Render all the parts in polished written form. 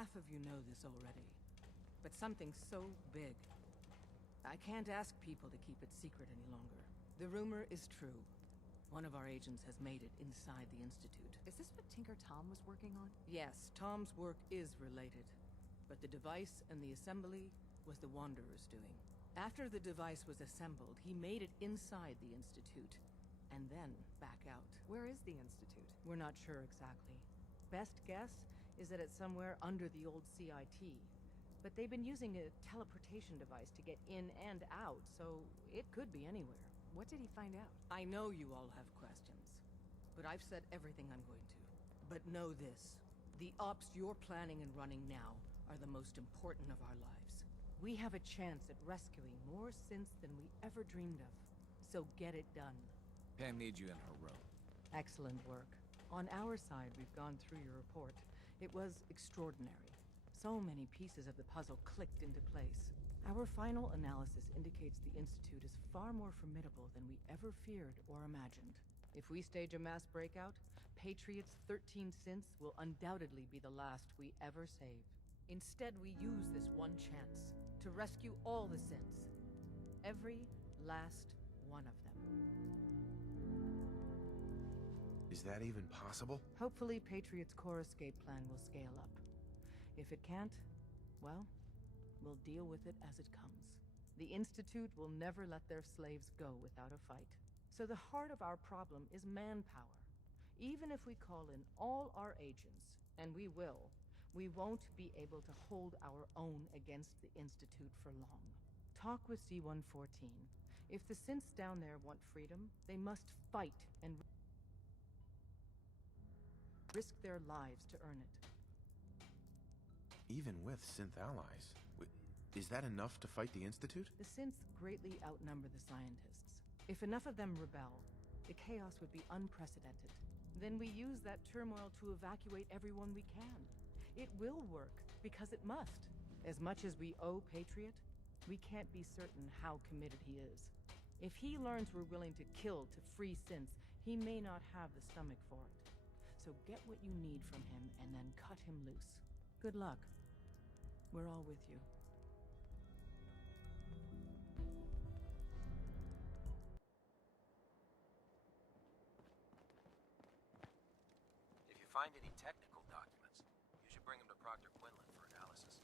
Half of you know this already, but something so big, I can't ask people to keep it secret any longer. The rumor is true. One of our agents has made it inside the Institute. Is this what Tinker Tom was working on? Yes, Tom's work is related, but the device and the assembly was the Wanderer's doing. After the device was assembled, he made it inside the Institute, and then back out. Where is the Institute? We're not sure exactly. Best guess is that it's somewhere under the old CIT. But they've been using a teleportation device to get in and out, so it could be anywhere. What did he find out? I know you all have questions, but I've said everything I'm going to. But know this, the ops you're planning and running now are the most important of our lives. We have a chance at rescuing more synths than we ever dreamed of, so get it done. Pam needs you in her room. Excellent work. On our side, we've gone through your report. It was extraordinary. So many pieces of the puzzle clicked into place. Our final analysis indicates the Institute is far more formidable than we ever feared or imagined. If we stage a mass breakout, Patriot's 13 synths will undoubtedly be the last we ever save. Instead, we use this one chance to rescue all the synths. Every last one of them. Is that even possible? Hopefully, Patriot's core escape plan will scale up. If it can't, well, we'll deal with it as it comes. The Institute will never let their slaves go without a fight. So the heart of our problem is manpower. Even if we call in all our agents, and we will, we won't be able to hold our own against the Institute for long. Talk with C-114. If the synths down there want freedom, they must fight and risk their lives to earn it. Even with synth allies, is that enough to fight the Institute? The synths greatly outnumber the scientists. If enough of them rebel, the chaos would be unprecedented. Then we use that turmoil to evacuate everyone we can. It will work, because it must. As much as we owe Patriot, we can't be certain how committed he is. If he learns we're willing to kill to free synths, he may not have the stomach for it. So get what you need from him and then cut him loose. Good luck. We're all with you. If you find any technical documents, you should bring them to Proctor Quinlan for analysis.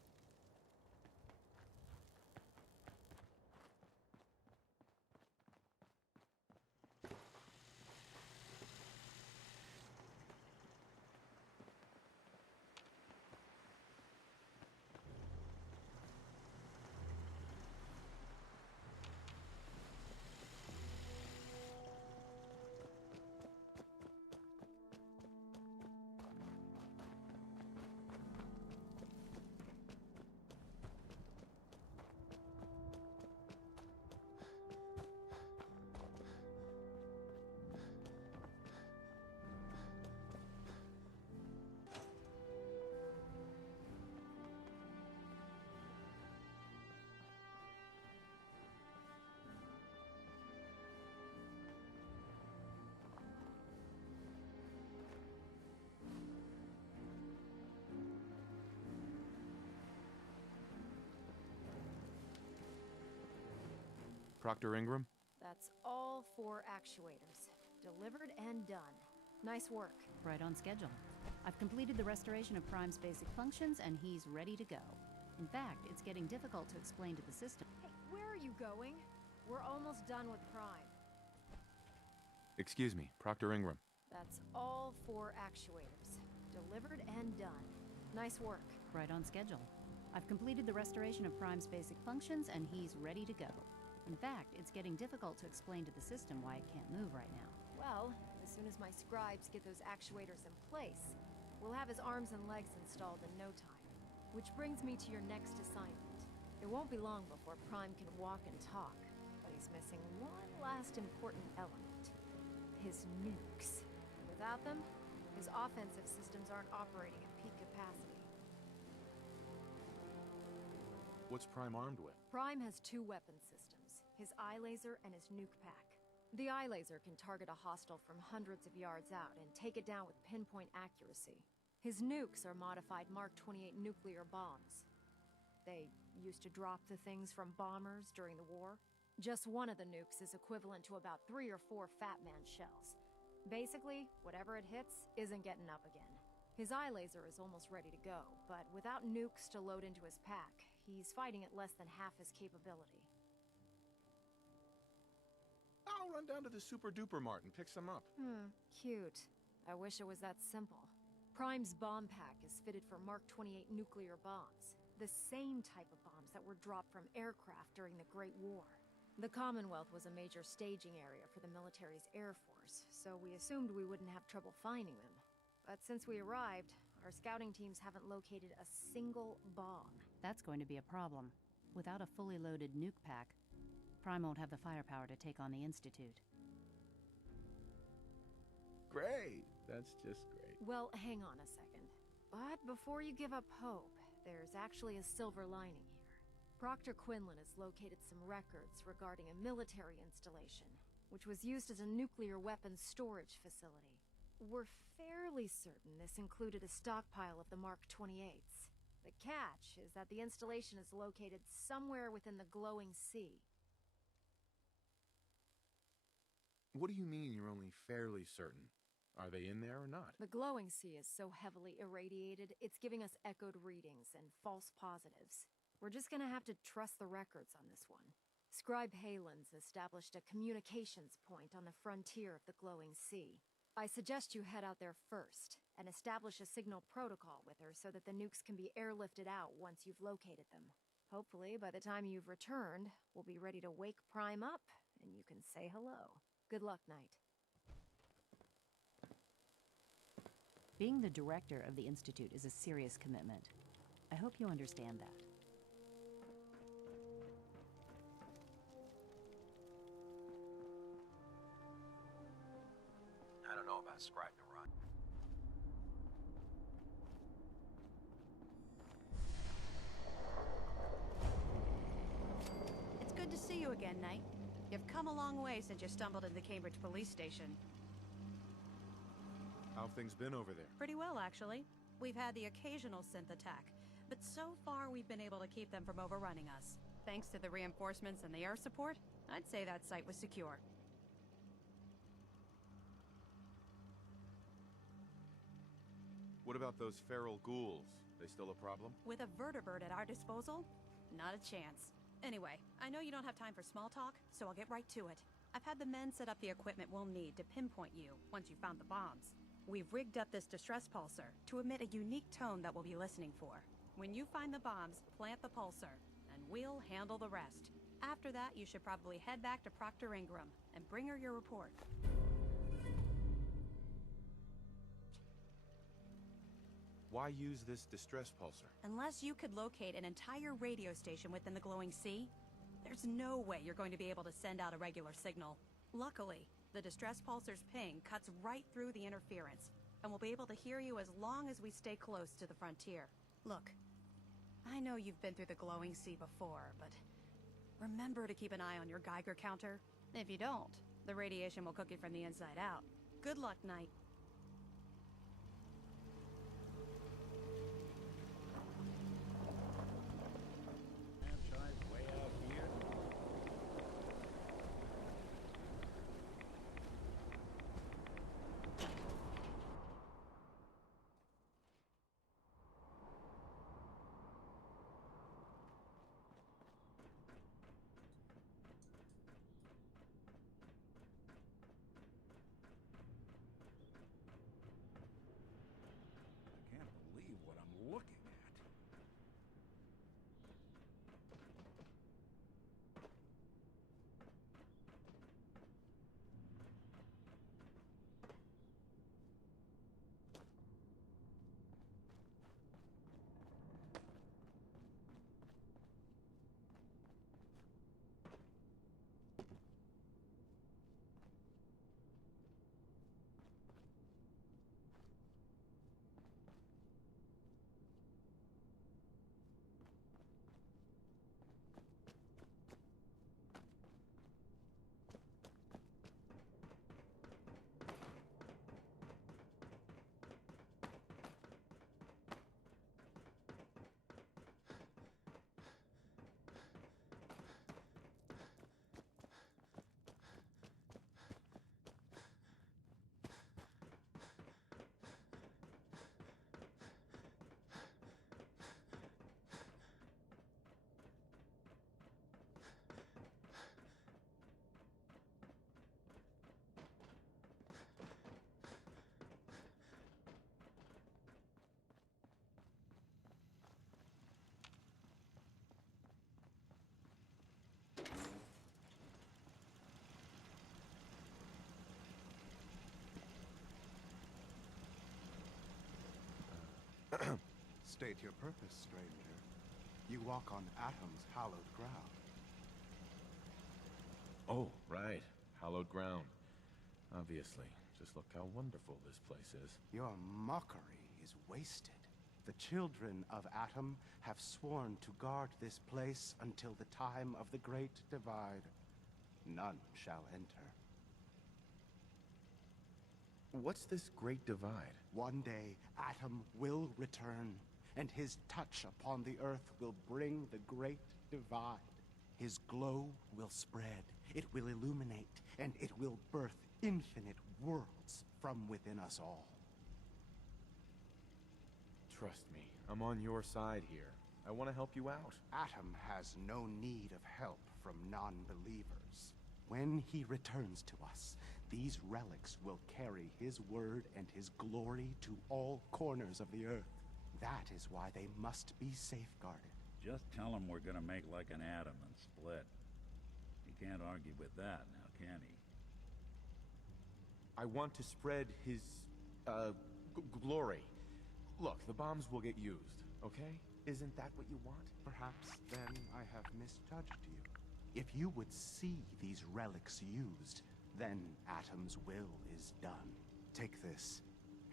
Proctor Ingram? That's all 4 actuators. Delivered and done. Nice work. Right on schedule. I've completed the restoration of Prime's basic functions, and he's ready to go. In fact, it's getting difficult to explain to the system. Hey, where are you going? We're almost done with Prime. Excuse me, Proctor Ingram. That's all 4 actuators. Delivered and done. Nice work. Right on schedule. I've completed the restoration of Prime's basic functions, and he's ready to go. In fact, it's getting difficult to explain to the system why it can't move right now. Well, as soon as my scribes get those actuators in place, we'll have his arms and legs installed in no time. Which brings me to your next assignment. It won't be long before Prime can walk and talk, but he's missing one last important element. His nukes. Without them, his offensive systems aren't operating at peak capacity. What's Prime armed with? Prime has 2 weapon systems, his eye laser and his nuke pack. The eye laser can target a hostile from hundreds of yards out and take it down with pinpoint accuracy. His nukes are modified Mark 28 nuclear bombs. They used to drop the things from bombers during the war. Just one of the nukes is equivalent to about 3 or 4 Fat Man shells. Basically, whatever it hits isn't getting up again. His eye laser is almost ready to go, but without nukes to load into his pack, he's fighting at less than half his capability. I'll run down to the Super Duper Mart and pick some up. Cute. I wish it was that simple. Prime's bomb pack is fitted for Mark 28 nuclear bombs, the same type of bombs that were dropped from aircraft during the Great War. The Commonwealth was a major staging area for the military's Air Force, so we assumed we wouldn't have trouble finding them. But since we arrived, our scouting teams haven't located a single bomb. That's going to be a problem. Without a fully loaded nuke pack, Prime won't have the firepower to take on the Institute. Great. That's just great. Well, hang on a second. But before you give up hope, there's actually a silver lining here. Proctor Quinlan has located some records regarding a military installation, which was used as a nuclear weapons storage facility. We're fairly certain this included a stockpile of the Mark 28s. The catch is that the installation is located somewhere within the glowing sea. What do you mean you're only fairly certain? Are they in there or not? The glowing sea is so heavily irradiated, it's giving us echoed readings and false positives. We're just gonna have to trust the records on this one. Scribe Halen's established a communications point on the frontier of the glowing sea. I suggest you head out there first, and establish a signal protocol with her so that the nukes can be airlifted out once you've located them. Hopefully, by the time you've returned, we'll be ready to wake Prime up, and you can say hello. Good luck, Knight. Being the director of the Institute is a serious commitment. I hope you understand that. I don't know about scribe to run. It's good to see you again, Knight. You've come a long way since you stumbled into the Cambridge police station. How've things been over there? Pretty well, actually. We've had the occasional synth attack, but so far we've been able to keep them from overrunning us. Thanks to the reinforcements and the air support, I'd say that site was secure. What about those feral ghouls? They still a problem? With a vertibird at our disposal? Not a chance. Anyway, I know you don't have time for small talk, so I'll get right to it. I've had the men set up the equipment we'll need to pinpoint you once you've found the bombs. We've rigged up this distress pulsar to emit a unique tone that we'll be listening for. When you find the bombs, plant the pulsar, and we'll handle the rest. After that, you should probably head back to Proctor Ingram and bring her your report. Why use this distress pulsar? Unless you could locate an entire radio station within the glowing sea, there's no way you're going to be able to send out a regular signal. Luckily, the distress pulsar's ping cuts right through the interference, and we'll be able to hear you as long as we stay close to the frontier. Look, I know you've been through the glowing sea before, but remember to keep an eye on your Geiger counter. If you don't, the radiation will cook you from the inside out. Good luck, Knight. State your purpose, stranger. You walk on Atom's hallowed ground. Oh, right. Hallowed ground. Obviously. Just look how wonderful this place is. Your mockery is wasted. The children of Atom have sworn to guard this place until the time of the Great Divide. None shall enter. What's this Great Divide? One day, Atom will return, and his touch upon the Earth will bring the Great Divide. His glow will spread, it will illuminate, and it will birth infinite worlds from within us all. Trust me, I'm on your side here. I want to help you out. Atom has no need of help from non-believers. When he returns to us, these relics will carry his word and his glory to all corners of the Earth. That is why they must be safeguarded. Just tell him we're gonna make like an atom and split. He can't argue with that now, can he? I want to spread his, glory. Look, the bombs will get used, okay? Isn't that what you want? Perhaps then I have misjudged you. If you would see these relics used, then Atom's will is done. Take this,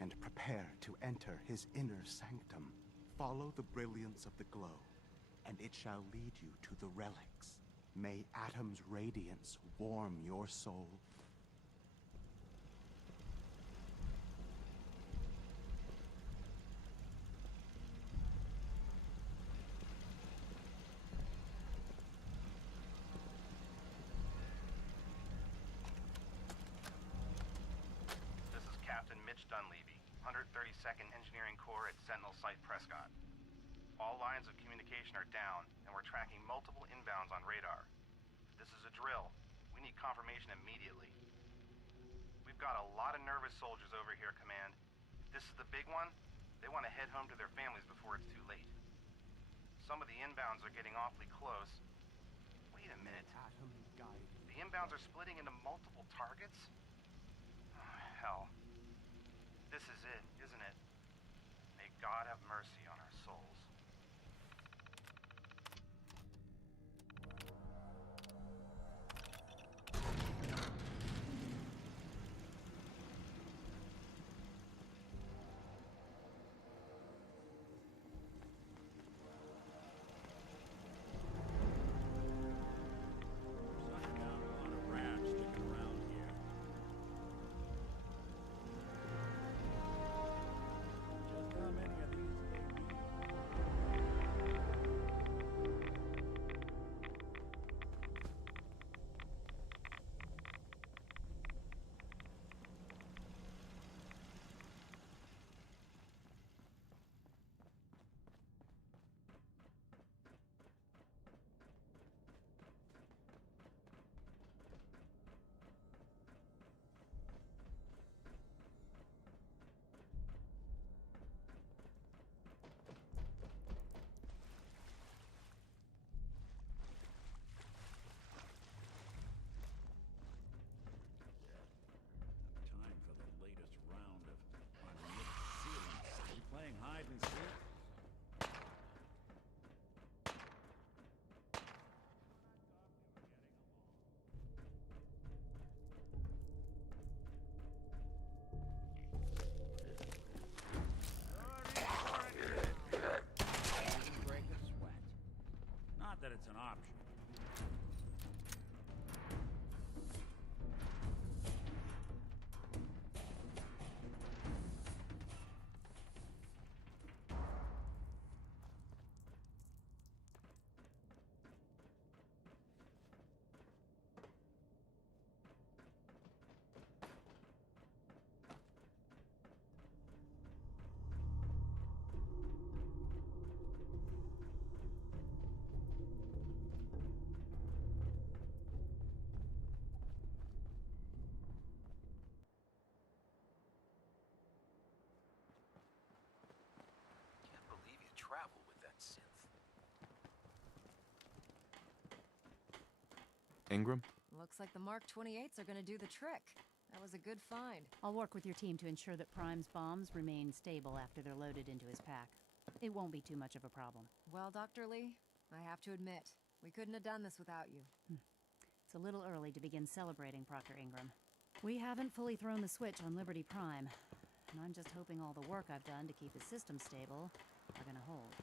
and prepare to enter his inner sanctum. Follow the brilliance of the glow, and it shall lead you to the relics. May Atom's radiance warm your soul. Dunleavy, 132nd Engineering Corps at Sentinel Site Prescott. All lines of communication are down, and we're tracking multiple inbounds on radar. This is a drill. We need confirmation immediately. We've got a lot of nervous soldiers over here, Command. If this is the big one, they want to head home to their families before it's too late. Some of the inbounds are getting awfully close. Wait a minute. The inbounds are splitting into multiple targets? Oh, hell. This is it, isn't it? May God have mercy on our souls. That it's an option. Travel with that synth. Ingram? Looks like the Mark 28s are gonna do the trick. That was a good find. I'll work with your team to ensure that Prime's bombs remain stable after they're loaded into his pack. It won't be too much of a problem. Well, Dr. Lee, I have to admit, we couldn't have done this without you. It's a little early to begin celebrating, Proctor Ingram. We haven't fully thrown the switch on Liberty Prime, and I'm just hoping all the work I've done to keep the system stable are gonna hold.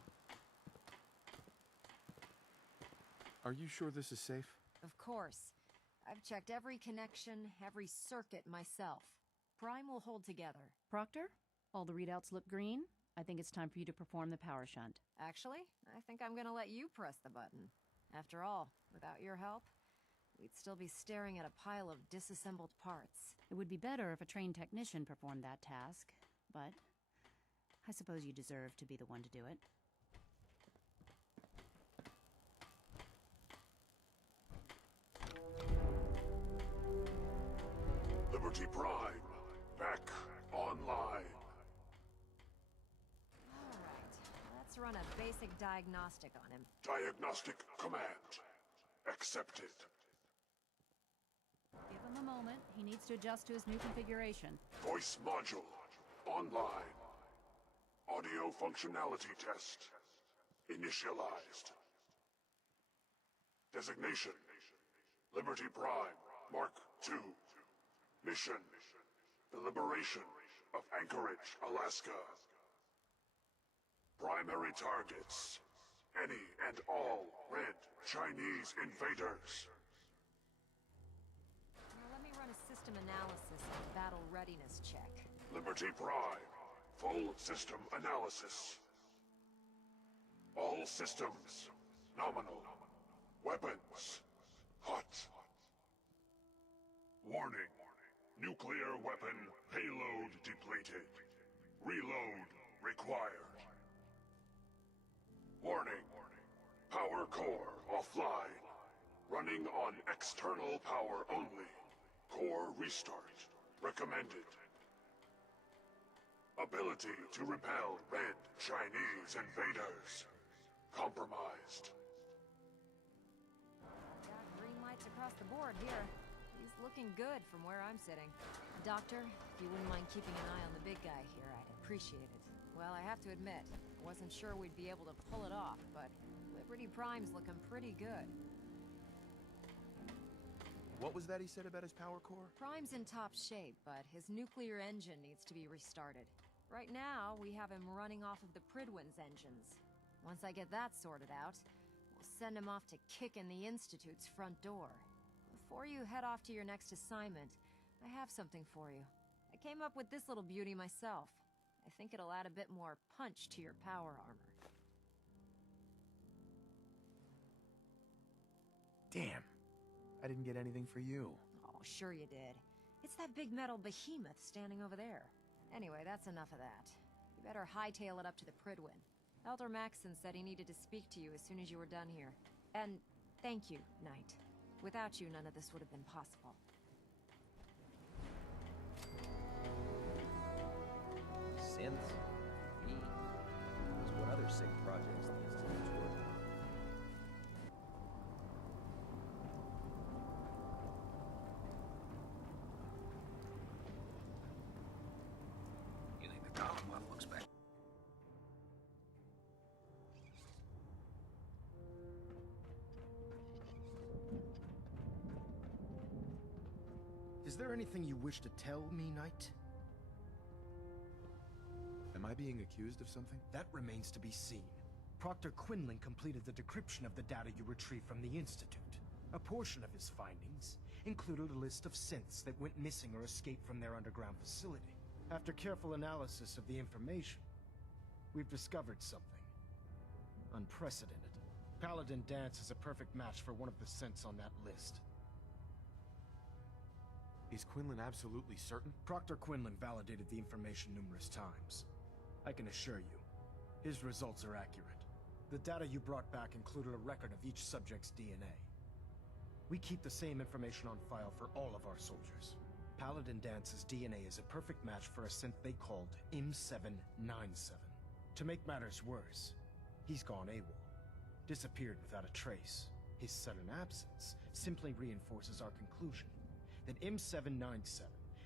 Are you sure this is safe? Of course. I've checked every connection, every circuit myself. Prime will hold together. Proctor, all the readouts look green. I think it's time for you to perform the power shunt. Actually, I think I'm gonna let you press the button. After all, without your help, we'd still be staring at a pile of disassembled parts. It would be better if a trained technician performed that task, but I suppose you deserve to be the one to do it. Liberty Prime, back online. Alright, let's run a basic diagnostic on him. Diagnostic command accepted. Give him a moment. He needs to adjust to his new configuration. Voice module online. Audio functionality test initialized. Designation Liberty Prime Mark II. Mission the liberation of Anchorage, Alaska. Primary targets any and all red Chinese invaders. Now let me run a system analysis and battle readiness check. Liberty Prime, full system analysis. All systems, nominal. Weapons, hot. Warning, nuclear weapon payload depleted. Reload required. Warning, power core offline. Running on external power only. Core restart recommended. Ability to repel red Chinese invaders compromised. Got green lights across the board here. He's looking good from where I'm sitting. Doctor, if you wouldn't mind keeping an eye on the big guy here, I'd appreciate it. Well, I have to admit, I wasn't sure we'd be able to pull it off, but Liberty Prime's looking pretty good. What was that he said about his power core? Prime's in top shape, but his nuclear engine needs to be restarted. Right now, we have him running off of the Pridwin's engines. Once I get that sorted out, we'll send him off to kick in the Institute's front door. Before you head off to your next assignment, I have something for you. I came up with this little beauty myself. I think it'll add a bit more punch to your power armor. Damn. I didn't get anything for you. Oh, sure you did. It's that big metal behemoth standing over there. Anyway, that's enough of that. You better hightail it up to the Pridwin. Elder Maxson said he needed to speak to you as soon as you were done here. And thank you, Knight. Without you, none of this would have been possible. Synths? V? Is what other sick projects the Institute's working on. You think the Commonwealth looks back? Is there anything you wish to tell me, Knight? Am I being accused of something? That remains to be seen. Proctor Quinlan completed the decryption of the data you retrieved from the Institute. A portion of his findings included a list of synths that went missing or escaped from their underground facility. After careful analysis of the information, we've discovered something unprecedented. Paladin Dance is a perfect match for one of the synths on that list. Is Quinlan absolutely certain? Proctor Quinlan validated the information numerous times. I can assure you, his results are accurate. The data you brought back included a record of each subject's DNA. We keep the same information on file for all of our soldiers. Paladin Dance's DNA is a perfect match for a synth they called M797. To make matters worse, he's gone AWOL. Disappeared without a trace. His sudden absence simply reinforces our conclusion that M797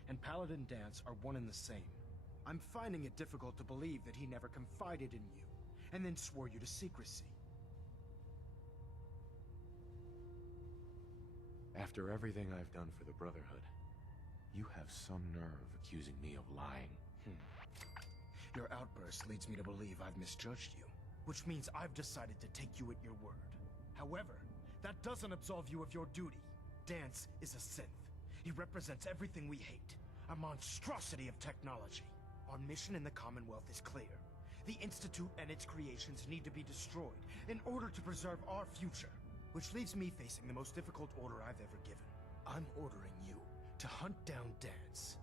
and Paladin Dance are one and the same. I'm finding it difficult to believe that he never confided in you, and then swore you to secrecy. After everything I've done for the Brotherhood, you have some nerve accusing me of lying. Your outburst leads me to believe I've misjudged you, which means I've decided to take you at your word. However, that doesn't absolve you of your duty. Dance is a synth. He represents everything we hate, a monstrosity of technology. Our mission in the Commonwealth is clear. The Institute and its creations need to be destroyed in order to preserve our future, which leaves me facing the most difficult order I've ever given. I'm ordering you to hunt down Dance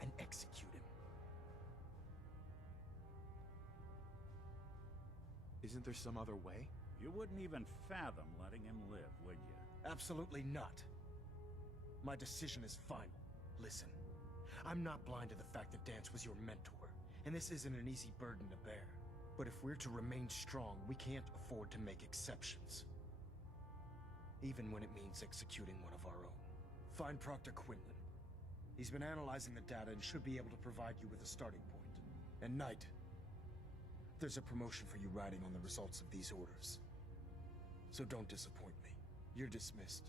and execute him. Isn't there some other way? You wouldn't even fathom letting him live, would you? Absolutely not. My decision is final. Listen, I'm not blind to the fact that Dance was your mentor, and this isn't an easy burden to bear. But if we're to remain strong, we can't afford to make exceptions. Even when it means executing one of our own. Find Proctor Quinlan. He's been analyzing the data and should be able to provide you with a starting point. And Knight, there's a promotion for you riding on the results of these orders. So don't disappoint me. You're dismissed.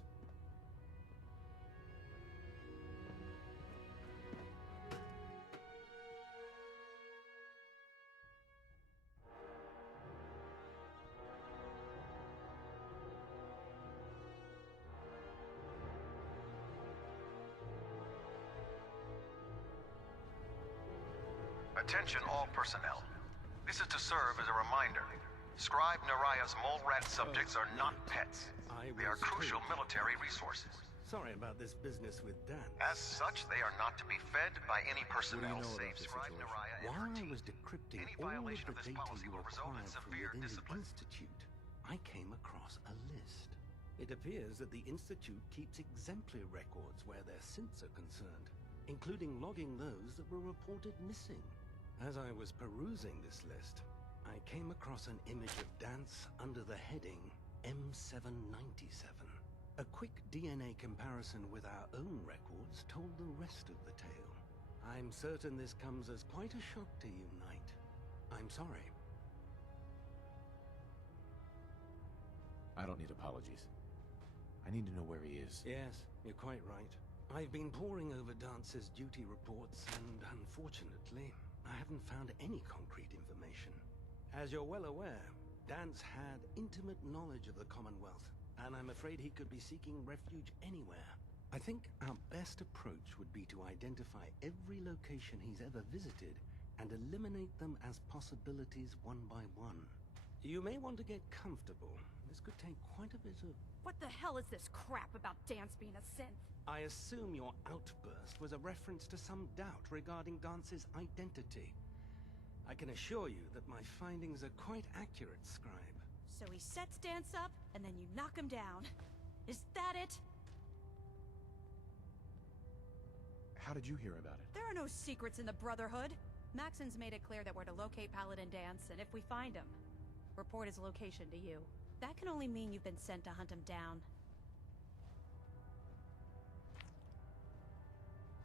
Attention all personnel. This is to serve as a reminder. Scribe Naraya's mole rat subjects are not pets. They are crucial military resources. Sorry about this business with Dan. As such, they are not to be fed by any personnel save Scribe Naraya and her While I team. was decrypting Any all of violation the of this data policy you will result in acquired from severe within the discipline. Institute, I came across a list. It appears that the Institute keeps exemplary records where their synths are concerned, including logging those that were reported missing. As I was perusing this list, I came across an image of Dance under the heading M797. A quick DNA comparison with our own records told the rest of the tale. I'm certain this comes as quite a shock to you, Knight. I'm sorry. I don't need apologies. I need to know where he is. Yes, you're quite right. I've been poring over Dance's duty reports, and unfortunately, I haven't found any concrete information. As you're well aware, Dance had intimate knowledge of the Commonwealth, and I'm afraid he could be seeking refuge anywhere. I think our best approach would be to identify every location he's ever visited and eliminate them as possibilities one by one. You may want to get comfortable. This could take quite a bit of... What the hell is this crap about Dance being a synth? I assume your outburst was a reference to some doubt regarding Dance's identity. I can assure you that my findings are quite accurate, Scribe. So he sets Dance up, and then you knock him down. Is that it? How did you hear about it? There are no secrets in the Brotherhood. Maxon's made it clear that we're to locate Paladin Dance, and if we find him, report his location to you. That can only mean you've been sent to hunt him down.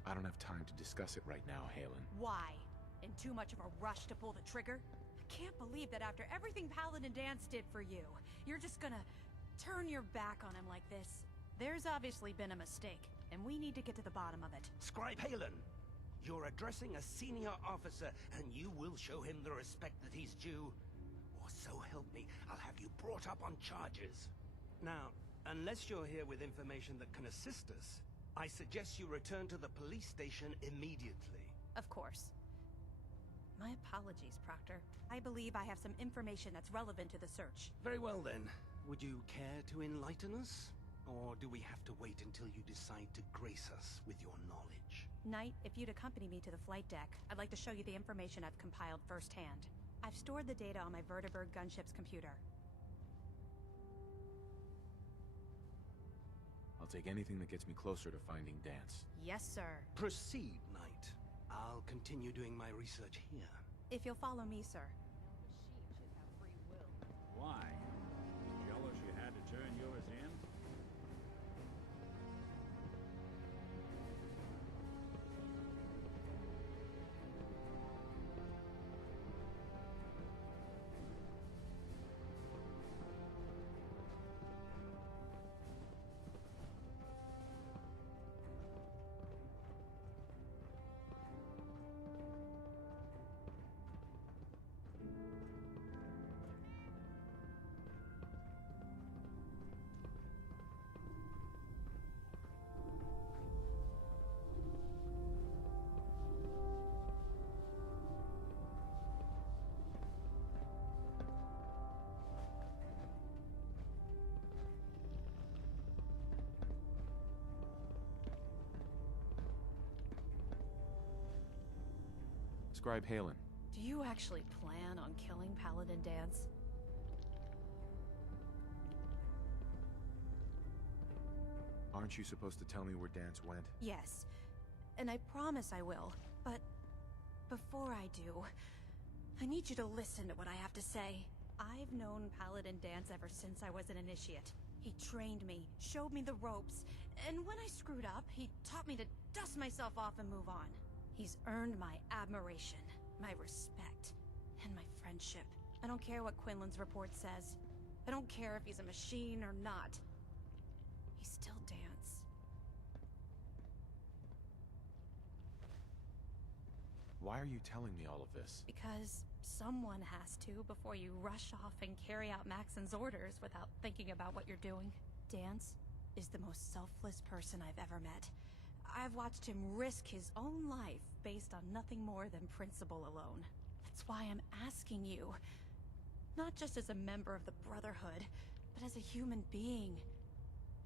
I don't have time to discuss it right now, Halen. Why? In too much of a rush to pull the trigger? I can't believe that after everything Paladin Dance did for you, you're just gonna turn your back on him like this. There's obviously been a mistake, and we need to get to the bottom of it. Scribe Halen, you're addressing a senior officer, and you will show him the respect that he's due. Or so help me, I'll have you brought up on charges. Now, unless you're here with information that can assist us, I suggest you return to the police station immediately. Of course. My apologies, Proctor. I believe I have some information that's relevant to the search. Very well then. Would you care to enlighten us? Or do we have to wait until you decide to grace us with your knowledge? Knight, if you'd accompany me to the flight deck, I'd like to show you the information I've compiled firsthand. I've stored the data on my Vertibird gunship's computer. I'll take anything that gets me closer to finding Dance. Yes, sir. Proceed, Knight. I'll continue doing my research here. If you'll follow me, sir. Why? Jealous you had to turn yours in? Scribe Halen. Do you actually plan on killing Paladin Dance? Aren't you supposed to tell me where Dance went? Yes, and I promise I will, but before I do, I need you to listen to what I have to say. I've known Paladin Dance ever since I was an initiate. He trained me, showed me the ropes, and when I screwed up, he taught me to dust myself off and move on. He's earned my admiration, my respect, and my friendship. I don't care what Quinlan's report says. I don't care if he's a machine or not. He's still Dance. Why are you telling me all of this? Because someone has to before you rush off and carry out Maxon's orders without thinking about what you're doing. Dance is the most selfless person I've ever met. I've watched him risk his own life based on nothing more than principle alone. That's why I'm asking you. Not just as a member of the Brotherhood, but as a human being.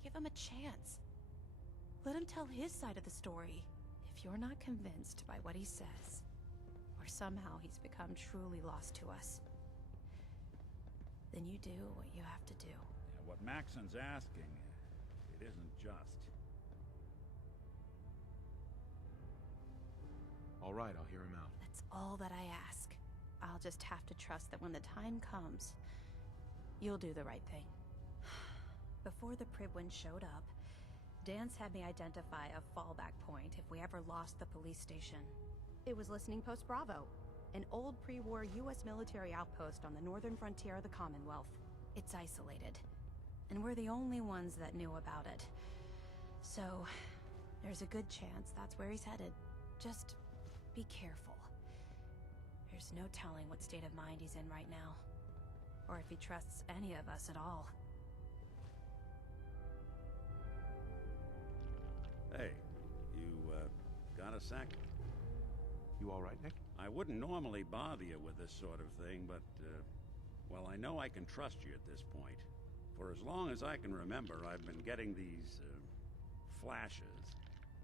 Give him a chance. Let him tell his side of the story. If you're not convinced by what he says, or somehow he's become truly lost to us, then you do what you have to do. Yeah, what Maxon's asking, it isn't just. All right, I'll hear him out. That's all that I ask. I'll just have to trust that when the time comes, you'll do the right thing. Before the Pribwin showed up, Dance had me identify a fallback point if we ever lost the police station. It was Listening Post Bravo, an old pre-war U.S. military outpost on the northern frontier of the Commonwealth. It's isolated, and we're the only ones that knew about it. So, there's a good chance that's where he's headed. Just be careful. There's no telling what state of mind he's in right now, or if he trusts any of us at all. Hey, you, got a sec? You all right, Nick? I wouldn't normally bother you with this sort of thing, but, well, I know I can trust you at this point. For as long as I can remember, I've been getting these, flashes.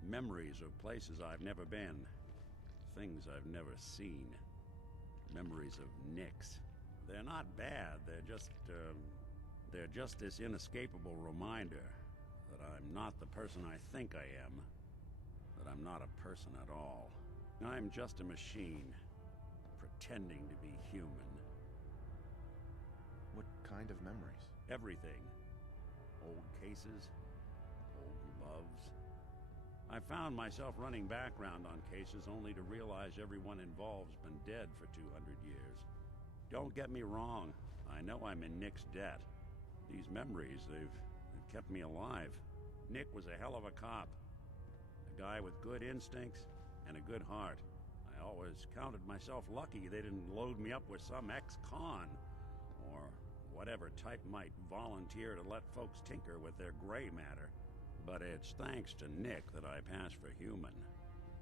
Memories of places I've never been. Things I've never seen. Memories of Nicks. They're not bad, they're just this inescapable reminder that I'm not the person I think I am. That I'm not a person at all. I'm just a machine, pretending to be human. What kind of memories? Everything. Old cases, old loves. I found myself running background on cases only to realize everyone involved's been dead for 200 years. Don't get me wrong, I know I'm in Nick's debt. These memories, they've kept me alive. Nick was a hell of a cop. A guy with good instincts and a good heart. I always counted myself lucky they didn't load me up with some ex-con, or whatever type might volunteer to let folks tinker with their gray matter. But it's thanks to Nick that I pass for human.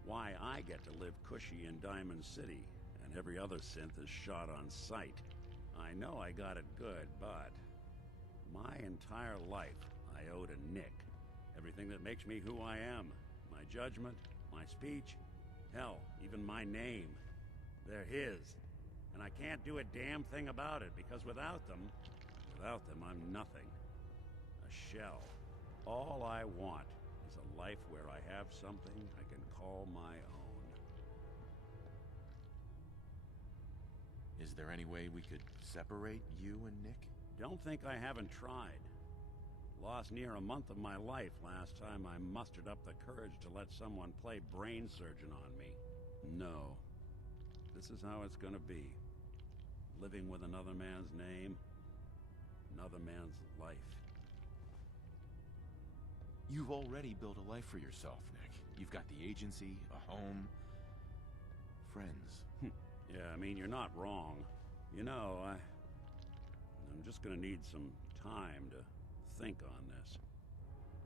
Why I get to live cushy in Diamond City, and every other synth is shot on sight. I know I got it good, but my entire life I owe to Nick. Everything that makes me who I am. My judgment, my speech, hell, even my name. They're his. And I can't do a damn thing about it, because without them, I'm nothing. A shell. All I want is a life where I have something I can call my own. Is there any way we could separate you and Nick? Don't think I haven't tried. Lost near a month of my life last time I mustered up the courage to let someone play brain surgeon on me. No. This is how it's gonna be. Living with another man's name, another man's life. You've already built a life for yourself, Nick. You've got the agency, a home, friends. Yeah, I mean, you're not wrong. You know, I'm just gonna need some time to think on this.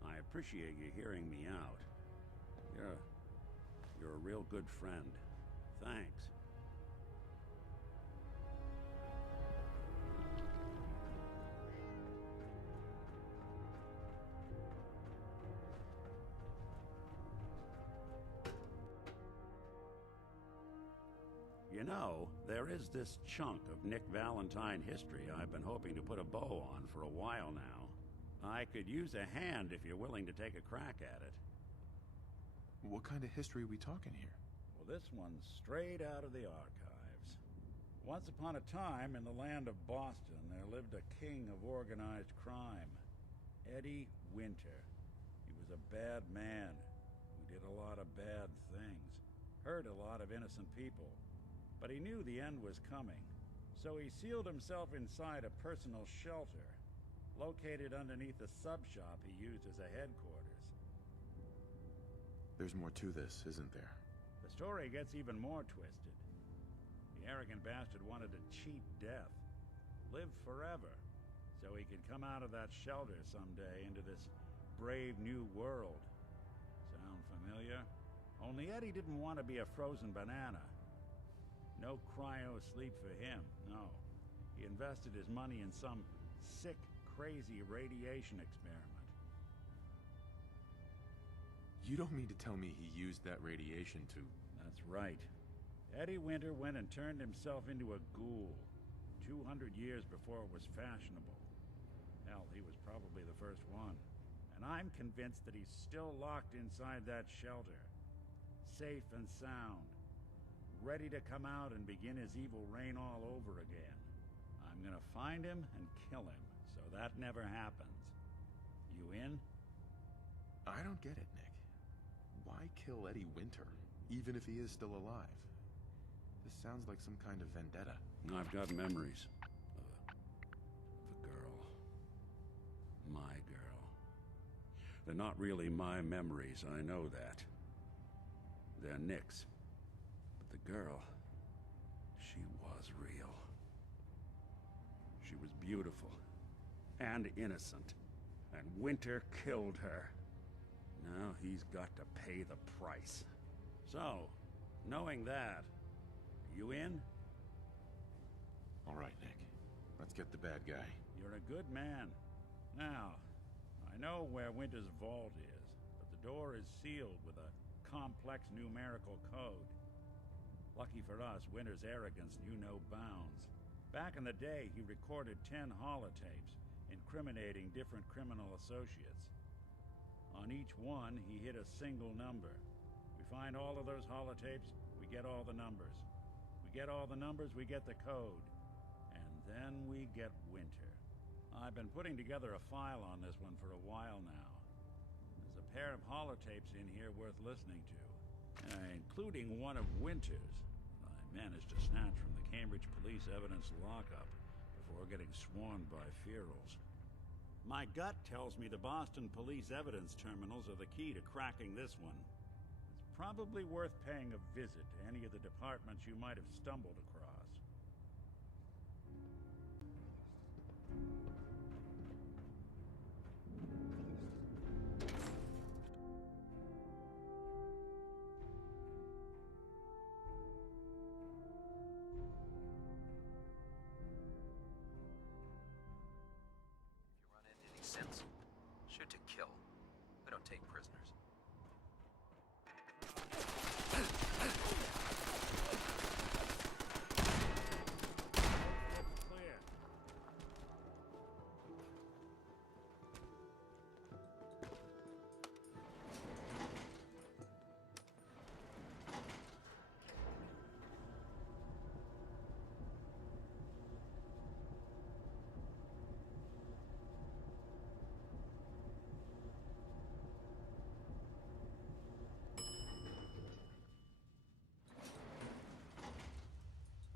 I appreciate you hearing me out. You're a real good friend. Thanks. You know, there is this chunk of Nick Valentine history I've been hoping to put a bow on for a while now. I could use a hand if you're willing to take a crack at it. What kind of history are we talking here? Well, this one's straight out of the archives. Once upon a time, in the land of Boston, there lived a king of organized crime, Eddie Winter. He was a bad man who did a lot of bad things, hurt a lot of innocent people. But he knew the end was coming, so he sealed himself inside a personal shelter, located underneath the sub-shop he used as a headquarters. There's more to this, isn't there? The story gets even more twisted. The arrogant bastard wanted to cheat death, live forever, so he could come out of that shelter someday into this brave new world. Sound familiar? Only Eddie didn't want to be a frozen banana. No cryo sleep for him, no. He invested his money in some sick, crazy radiation experiment. You don't mean to tell me he used that radiation to... That's right. Eddie Winter went and turned himself into a ghoul 200 years before it was fashionable. Hell, he was probably the first one. And I'm convinced that he's still locked inside that shelter. Safe and sound. Ready to come out and begin his evil reign all over again. I'm gonna find him and kill him, so that never happens. You in? I don't get it, Nick. Why kill Eddie Winter, even if he is still alive? This sounds like some kind of vendetta. I've got memories of a girl. My girl. They're not really my memories, I know that. They're Nick's. But the girl, she was real. She was beautiful and innocent, and Winter killed her. Now he's got to pay the price. So, knowing that, you in? All right, Nick. Let's get the bad guy. You're a good man. Now, I know where Winter's vault is, but the door is sealed with a complex numerical code. Lucky for us, Winter's arrogance knew no bounds. Back in the day, he recorded 10 holotapes, incriminating different criminal associates. On each one, he hit a single number. We find all of those holotapes, we get all the numbers. We get all the numbers, we get the code. And then we get Winter. I've been putting together a file on this one for a while now. There's a pair of holotapes in here worth listening to, including one of Winter's that I managed to snatch from the Cambridge Police Evidence lockup before getting swarmed by ferals. My gut tells me the Boston Police Evidence terminals are the key to cracking this one. It's probably worth paying a visit to any of the departments you might have stumbled across. Shoot to kill. We don't take prisoners. Clear.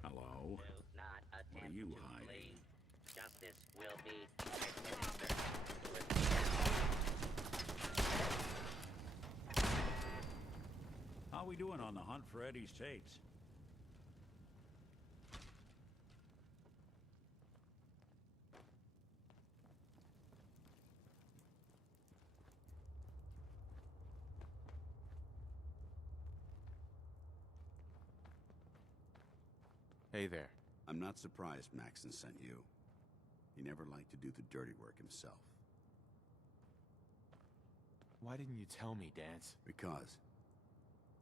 Hello? What are you hiding? Justice will be How we doing on the hunt for Eddie's tapes? Hey there. I'm not surprised Maxon sent you. He never liked to do the dirty work himself. Why didn't you tell me, Dance? Because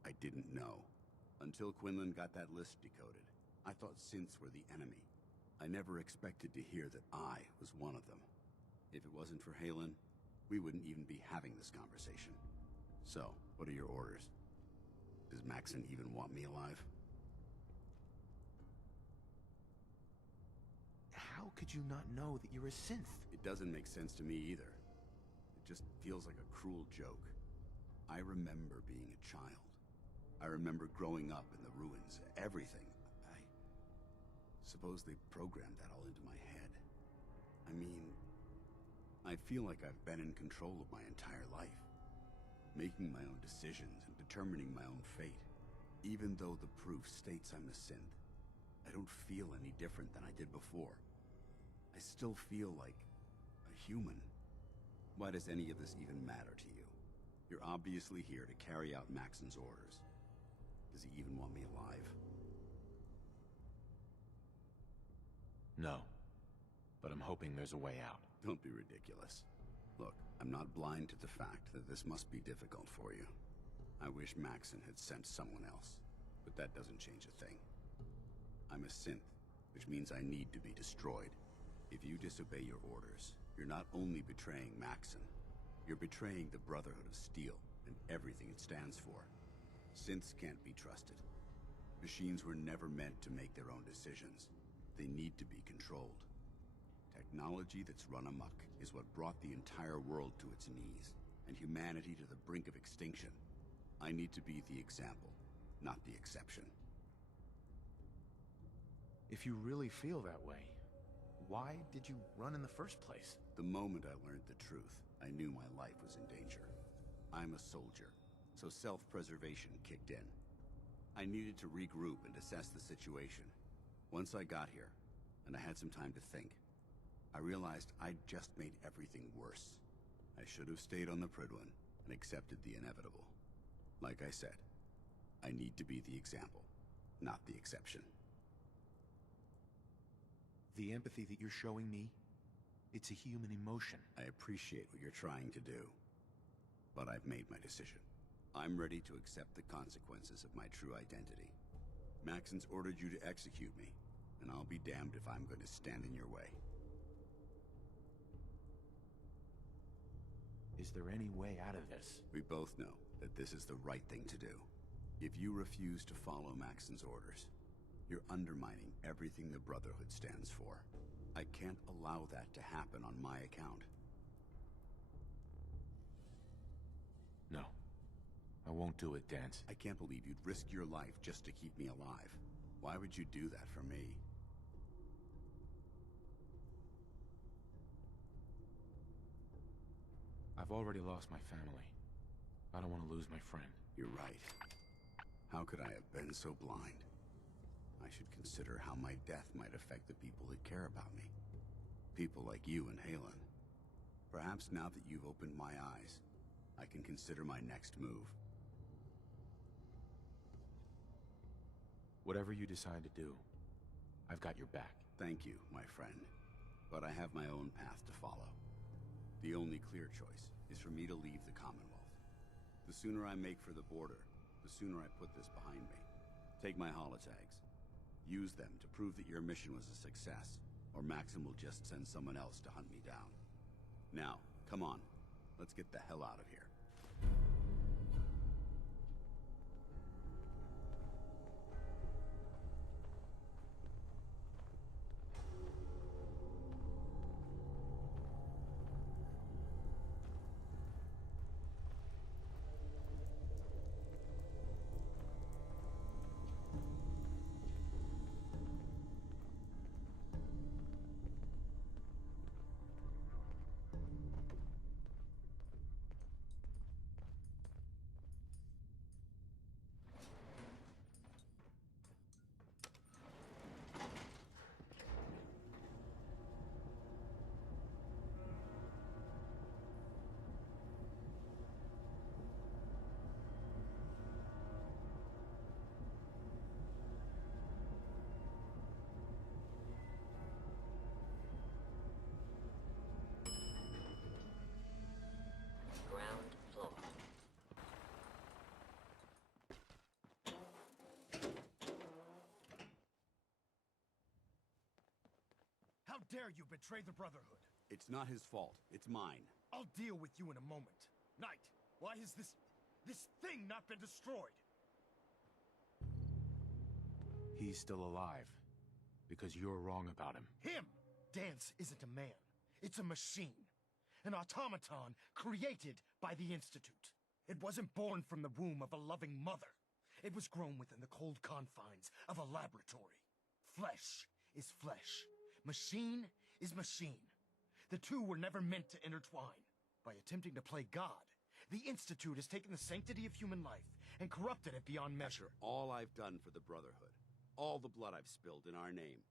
I didn't know. Until Quinlan got that list decoded. I thought synths were the enemy. I never expected to hear that I was one of them. If it wasn't for Halen, we wouldn't even be having this conversation. So, what are your orders? Does Maxon even want me alive? How could you not know that you're a synth? It doesn't make sense to me either. It just feels like a cruel joke. I remember being a child. I remember growing up in the ruins, everything. I suppose they programmed that all into my head. I mean, I feel like I've been in control of my entire life, making my own decisions and determining my own fate. Even though the proof states I'm a synth, I don't feel any different than I did before. I still feel like a human. Why does any of this even matter to you? You're obviously here to carry out Maxon's orders. Does he even want me alive? No. But I'm hoping there's a way out. Don't be ridiculous. Look, I'm not blind to the fact that this must be difficult for you. I wish Maxon had sent someone else, but that doesn't change a thing. I'm a synth, which means I need to be destroyed. If you disobey your orders, you're not only betraying Maxon, you're betraying the Brotherhood of Steel and everything it stands for. Synths can't be trusted. Machines were never meant to make their own decisions. They need to be controlled. Technology that's run amok is what brought the entire world to its knees, and humanity to the brink of extinction. I need to be the example, not the exception. If you really feel that way, why did you run in the first place? The moment I learned the truth, I knew my life was in danger. I'm a soldier, so self-preservation kicked in. I needed to regroup and assess the situation. Once I got here, and I had some time to think, I realized I'd just made everything worse. I should have stayed on the Prydwen and accepted the inevitable. Like I said, I need to be the example, not the exception. The empathy that you're showing me, it's a human emotion. I appreciate what you're trying to do, but I've made my decision. I'm ready to accept the consequences of my true identity. Maxon's ordered you to execute me, and I'll be damned if I'm going to stand in your way. Is there any way out of this? We both know that this is the right thing to do. If you refuse to follow Maxon's orders, you're undermining everything the Brotherhood stands for. I can't allow that to happen on my account. No. I won't do it, Dance. I can't believe you'd risk your life just to keep me alive. Why would you do that for me? I've already lost my family. I don't want to lose my friend. You're right. How could I have been so blind? I should consider how my death might affect the people that care about me. People like you and Halen. Perhaps now that you've opened my eyes, I can consider my next move. Whatever you decide to do, I've got your back. Thank you, my friend. But I have my own path to follow. The only clear choice is for me to leave the Commonwealth. The sooner I make for the border, the sooner I put this behind me. Take my holotags. Use them to prove that your mission was a success, or Maxon will just send someone else to hunt me down. Now, come on. Let's get the hell out of here. dare you betray the Brotherhood? It's not his fault. It's mine. I'll deal with you in a moment. Knight, why has this thing not been destroyed? He's still alive. Because you're wrong about him. Him! Dance isn't a man. It's a machine. An automaton created by the Institute. It wasn't born from the womb of a loving mother. It was grown within the cold confines of a laboratory. Flesh is flesh. Machine is machine. The two were never meant to intertwine. By attempting to play God, the Institute has taken the sanctity of human life and corrupted it beyond measure. After all I've done for the Brotherhood, all the blood I've spilled in our name,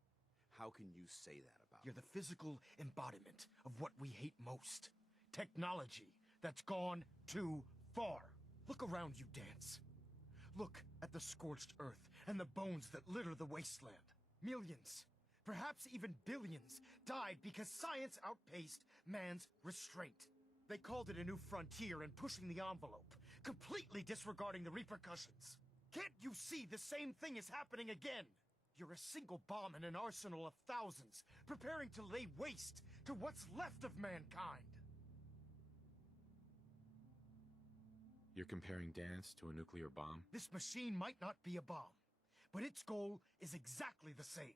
how can you say that about You're the physical embodiment of what we hate most. Technology that's gone too far. Look around you, Dance. Look at the scorched earth and the bones that litter the wasteland. Millions, perhaps even billions, died because science outpaced man's restraint. They called it a new frontier and pushing the envelope, completely disregarding the repercussions. Can't you see the same thing is happening again? You're a single bomb in an arsenal of thousands, preparing to lay waste to what's left of mankind. You're comparing Dance to a nuclear bomb? This machine might not be a bomb, but its goal is exactly the same.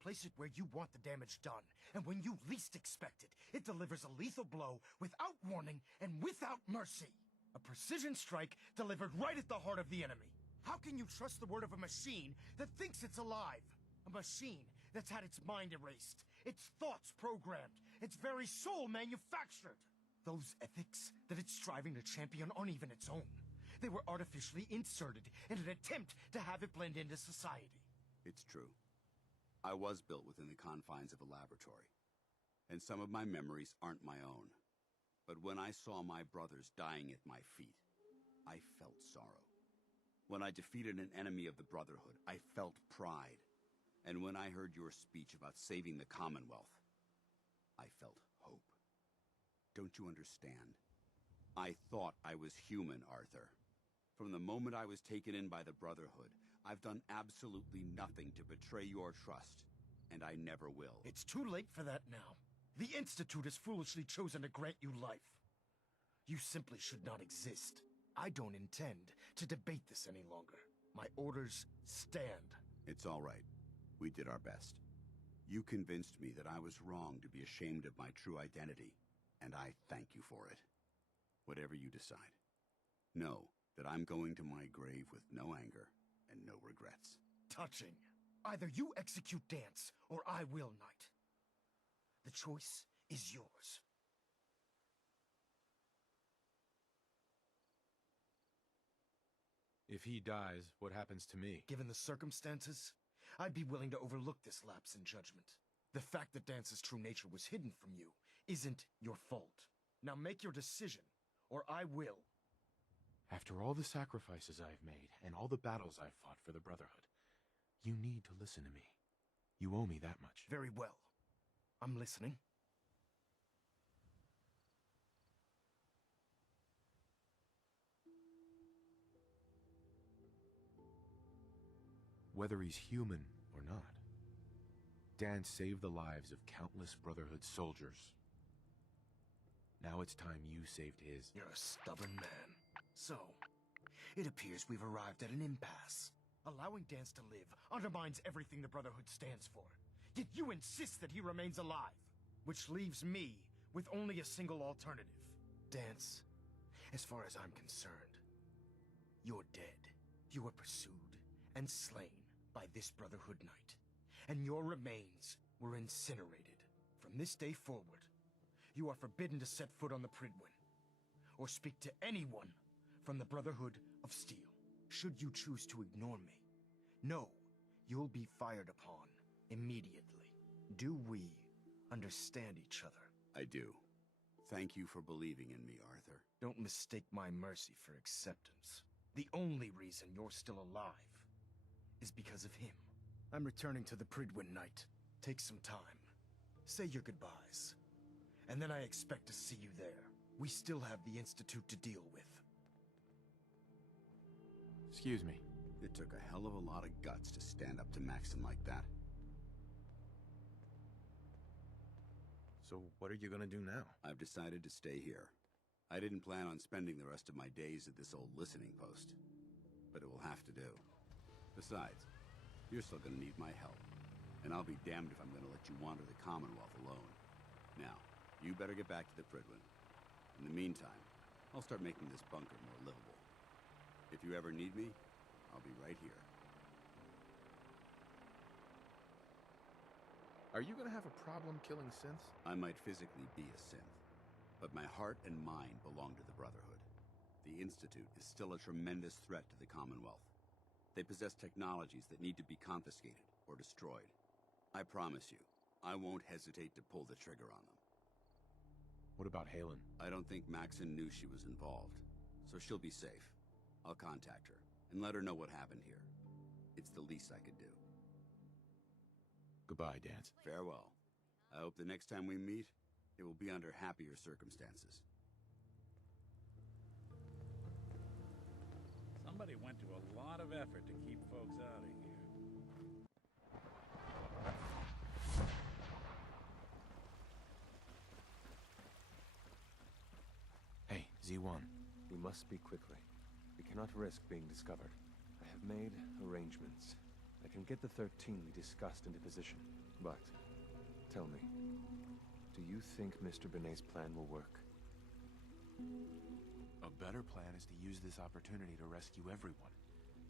Place it where you want the damage done, and when you least expect it, it delivers a lethal blow without warning and without mercy. A precision strike delivered right at the heart of the enemy. How can you trust the word of a machine that thinks it's alive? A machine that's had its mind erased, its thoughts programmed, its very soul manufactured. Those ethics that it's striving to champion aren't even its own. They were artificially inserted in an attempt to have it blend into society. It's true. I was built within the confines of a laboratory, and some of my memories aren't my own. But when I saw my brothers dying at my feet, I felt sorrow. When I defeated an enemy of the Brotherhood, I felt pride. And when I heard your speech about saving the Commonwealth, I felt hope. Don't you understand? I thought I was human, Arthur. From the moment I was taken in by the Brotherhood, I've done absolutely nothing to betray your trust, and I never will. It's too late for that now. The Institute has foolishly chosen to grant you life. You simply should not exist. I don't intend to debate this any longer. My orders stand. It's all right. We did our best. You convinced me that I was wrong to be ashamed of my true identity, and I thank you for it. Whatever you decide, know that I'm going to my grave with no anger and no regrets. Touching. Either you execute Dance, or I will, Knight. The choice is yours. If he dies, what happens to me? Given the circumstances, I'd be willing to overlook this lapse in judgment. The fact that Dance's true nature was hidden from you isn't your fault. Now make your decision, or I will. After all the sacrifices I've made, and all the battles I've fought for the Brotherhood, you need to listen to me. You owe me that much. Very well. I'm listening. Whether he's human or not, Dance saved the lives of countless Brotherhood soldiers. Now it's time you saved his. You're a stubborn man. So, it appears we've arrived at an impasse. Allowing Dance to live undermines everything the Brotherhood stands for. Yet you insist that he remains alive, which leaves me with only a single alternative. Dance, as far as I'm concerned, you're dead. You were pursued and slain by this Brotherhood Knight, and your remains were incinerated. From this day forward, you are forbidden to set foot on the Pridwen, or speak to anyone from the Brotherhood of Steel. Should you choose to ignore me, know you'll be fired upon immediately. Do we understand each other? I do. Thank you for believing in me, Arthur. Don't mistake my mercy for acceptance. The only reason you're still alive is because of him. I'm returning to the Pridwen Knight. Take some time. Say your goodbyes. And then I expect to see you there. We still have the Institute to deal with. Excuse me. It took a hell of a lot of guts to stand up to Maxim like that. So what are you gonna do now? I've decided to stay here. I didn't plan on spending the rest of my days at this old listening post, but it will have to do. Besides, you're still gonna need my help, and I'll be damned if I'm gonna let you wander the Commonwealth alone. Now, you better get back to the Pridwen. In the meantime, I'll start making this bunker more livable. If you ever need me, I'll be right here. Are you gonna have a problem killing synths? I might physically be a synth, but my heart and mind belong to the Brotherhood. The Institute is still a tremendous threat to the Commonwealth. They possess technologies that need to be confiscated or destroyed. I promise you, I won't hesitate to pull the trigger on them. What about Halen? I don't think Maxon knew she was involved, so she'll be safe. I'll contact her and let her know what happened here. It's the least I could do. Goodbye, Dance. Farewell. I hope the next time we meet, it will be under happier circumstances. Somebody went to a lot of effort to keep folks out of here. Hey, Z1. We must speak quickly. We cannot risk being discovered. I have made arrangements. I can get the 13 we discussed into position. But, tell me, do you think Mr. Benet's plan will work? A better plan is to use this opportunity to rescue everyone.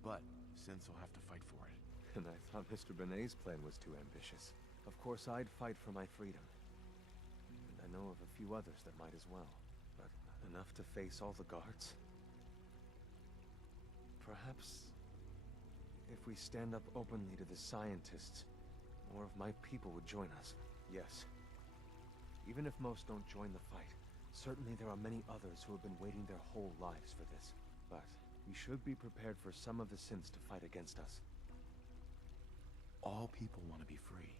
But synths will have to fight for it. And I thought Mr. Benet's plan was too ambitious. Of course, I'd fight for my freedom. And I know of a few others that might as well. But enough to face all the guards? Perhaps if we stand up openly to the scientists, more of my people would join us. Yes. Even if most don't join the fight, certainly there are many others who have been waiting their whole lives for this. But we should be prepared for some of the synths to fight against us. All people want to be free.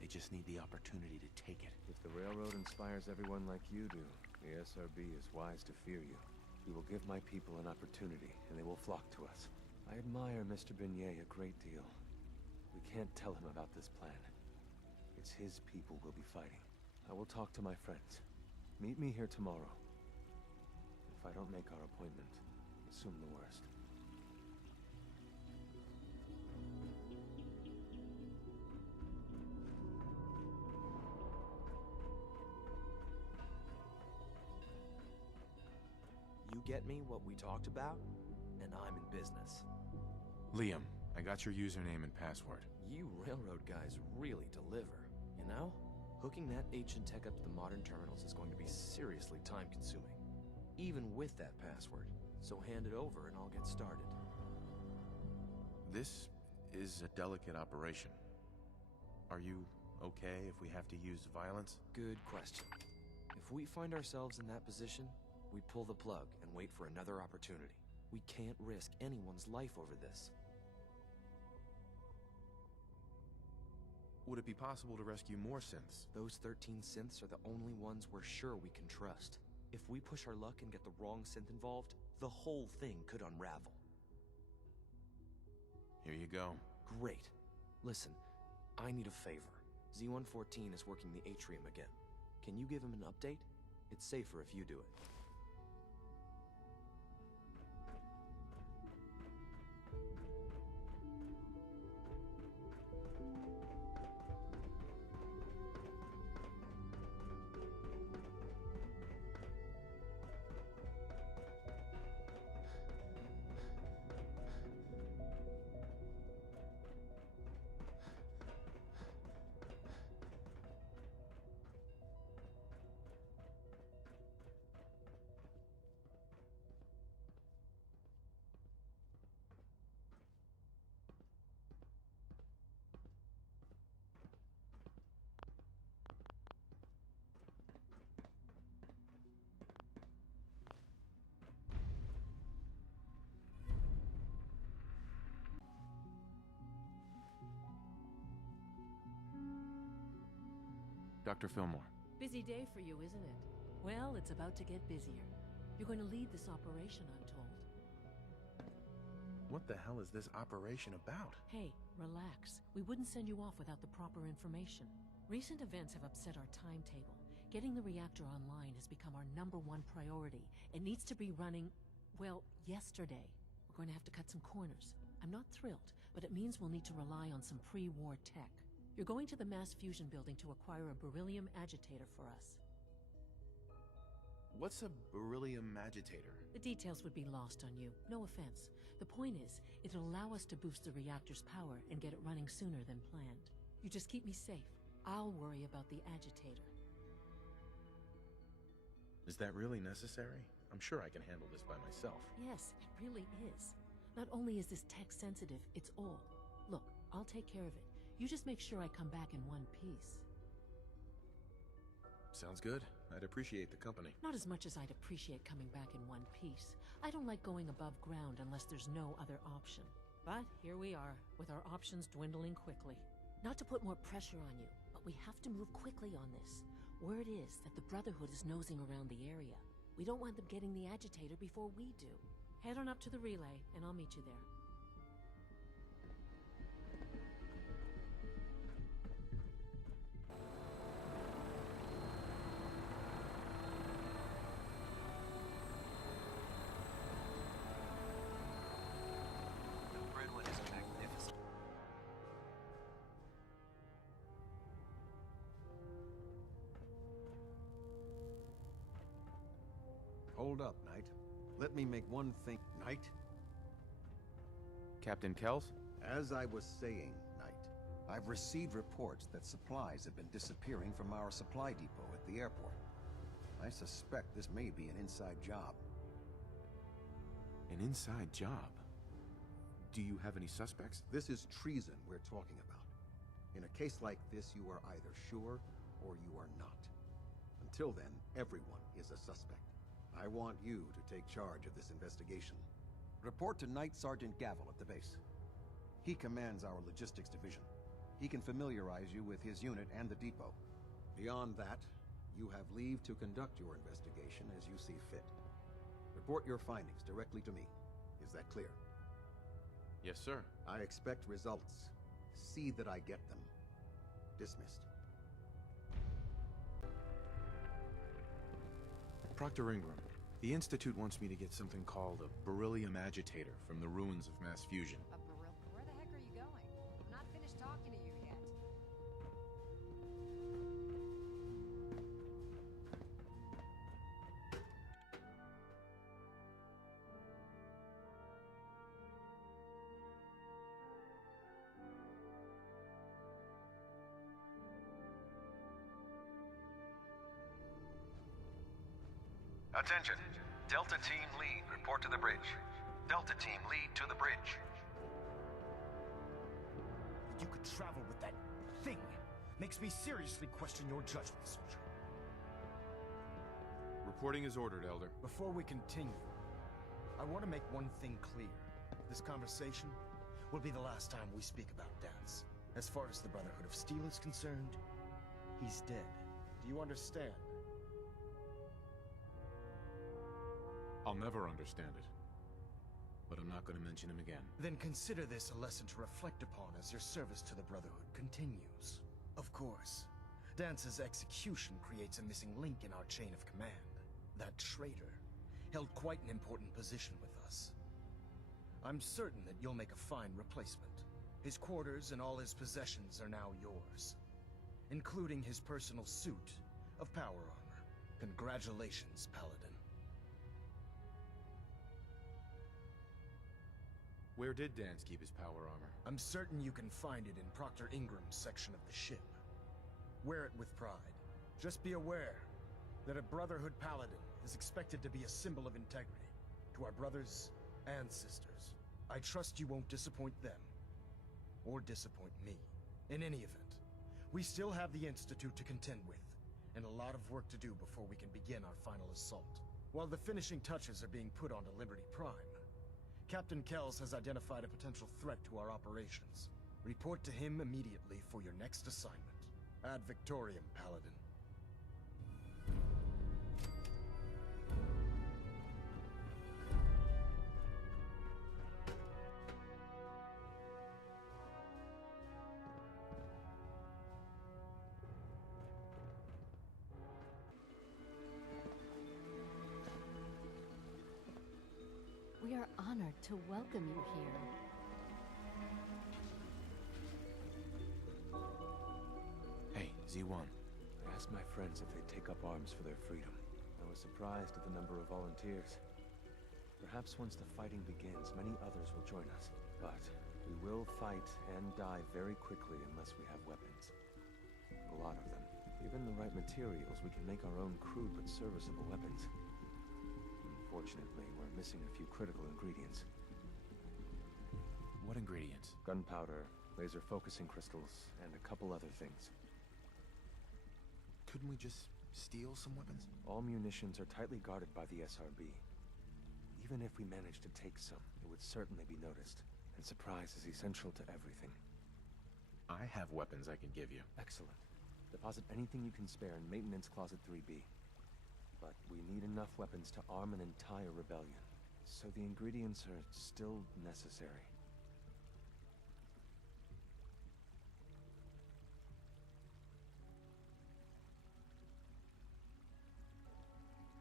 They just need the opportunity to take it. If the railroad inspires everyone like you do, the SRB is wise to fear you. We will give my people an opportunity, and they will flock to us. I admire Mr. Beignet a great deal. We can't tell him about this plan. It's his people we'll be fighting. I will talk to my friends. Meet me here tomorrow. If I don't make our appointment, assume the worst. You get me what we talked about, and I'm in business. Liam, I got your username and password. You railroad guys really deliver, you know? Hooking that ancient tech up to the modern terminals is going to be seriously time-consuming, even with that password. So hand it over and I'll get started. This is a delicate operation. Are you okay if we have to use violence? Good question. If we find ourselves in that position, we pull the plug and wait for another opportunity. We can't risk anyone's life over this. Would it be possible to rescue more synths? Those 13 synths are the only ones we're sure we can trust. If we push our luck and get the wrong synth involved, the whole thing could unravel. Here you go. Great. Listen, I need a favor. Z-114 is working the atrium again. Can you give him an update? It's safer if you do it. Dr. Fillmore. Busy day for you, isn't it? Well, it's about to get busier. You're going to lead this operation, I'm told. What the hell is this operation about? Hey, relax. We wouldn't send you off without the proper information. Recent events have upset our timetable. Getting the reactor online has become our #1 priority. It needs to be running, well, yesterday. We're going to have to cut some corners. I'm not thrilled, but it means we'll need to rely on some pre-war tech. You're going to the mass fusion building to acquire a beryllium agitator for us. What's a beryllium agitator? The details would be lost on you. No offense. The point is, it'll allow us to boost the reactor's power and get it running sooner than planned. You just keep me safe. I'll worry about the agitator. Is that really necessary? I'm sure I can handle this by myself. Yes, it really is. Not only is this tech sensitive, it's old. Look, I'll take care of it. You just make sure I come back in one piece. Sounds good. I'd appreciate the company. Not as much as I'd appreciate coming back in one piece. I don't like going above ground unless there's no other option. But here we are, with our options dwindling quickly. Not to put more pressure on you, but we have to move quickly on this. Word is that the Brotherhood is nosing around the area. We don't want them getting the agitator before we do. Head on up to the relay, and I'll meet you there. Hold up, Knight. Let me make one thing, Knight. Captain Kells? As I was saying, Knight, I've received reports that supplies have been disappearing from our supply depot at the airport. I suspect this may be an inside job. An inside job? Do you have any suspects? This is treason we're talking about. In a case like this, you are either sure or you are not. Until then, everyone is a suspect. I want you to take charge of this investigation. Report to Knight Sergeant Gavel at the base. He commands our logistics division. He can familiarize you with his unit and the depot. Beyond that, you have leave to conduct your investigation as you see fit. Report your findings directly to me. Is that clear? Yes, sir. I expect results. See that I get them. Dismissed. Proctor Ingram, the Institute wants me to get something called a beryllium agitator from the ruins of mass fusion. A beryllium? Where the heck are you going? I'm not finished talking to you yet. Attention. Delta Team Lead, report to the bridge. Delta Team Lead to the bridge. That you could travel with that thing makes me seriously question your judgment, soldier. Reporting is ordered, Elder. Before we continue, I want to make one thing clear. This conversation will be the last time we speak about Dance. As far as the Brotherhood of Steel is concerned, he's dead. Do you understand? I'll never understand it. But I'm not going to mention him again. Then consider this a lesson to reflect upon as your service to the Brotherhood continues. Of course, Dance's execution creates a missing link in our chain of command. That traitor held quite an important position with us. I'm certain that you'll make a fine replacement. His quarters and all his possessions are now yours, including his personal suit of power armor. Congratulations, Paladin. Where did Dance keep his power armor? I'm certain you can find it in Proctor Ingram's section of the ship. Wear it with pride. Just be aware that a Brotherhood Paladin is expected to be a symbol of integrity to our brothers and sisters. I trust you won't disappoint them, or disappoint me. In any event, we still have the Institute to contend with, and a lot of work to do before we can begin our final assault. While the finishing touches are being put onto Liberty Prime, Captain Kells has identified a potential threat to our operations. Report to him immediately for your next assignment. Ad Victoriam, Paladin. are honored to welcome you here. Hey, Z1. I asked my friends if they'd take up arms for their freedom. I was surprised at the number of volunteers. Perhaps once the fighting begins, many others will join us. But we will fight and die very quickly unless we have weapons. A lot of them. Given the right materials, we can make our own crude but serviceable weapons. Unfortunately, we're missing a few critical ingredients. What ingredients? Gunpowder, laser focusing crystals, and a couple other things. Couldn't we just steal some weapons? All munitions are tightly guarded by the SRB. Even if we managed to take some, it would certainly be noticed. And surprise is essential to everything. I have weapons I can give you. Excellent. Deposit anything you can spare in Maintenance Closet 3B. But we need enough weapons to arm an entire rebellion. So the ingredients are still necessary.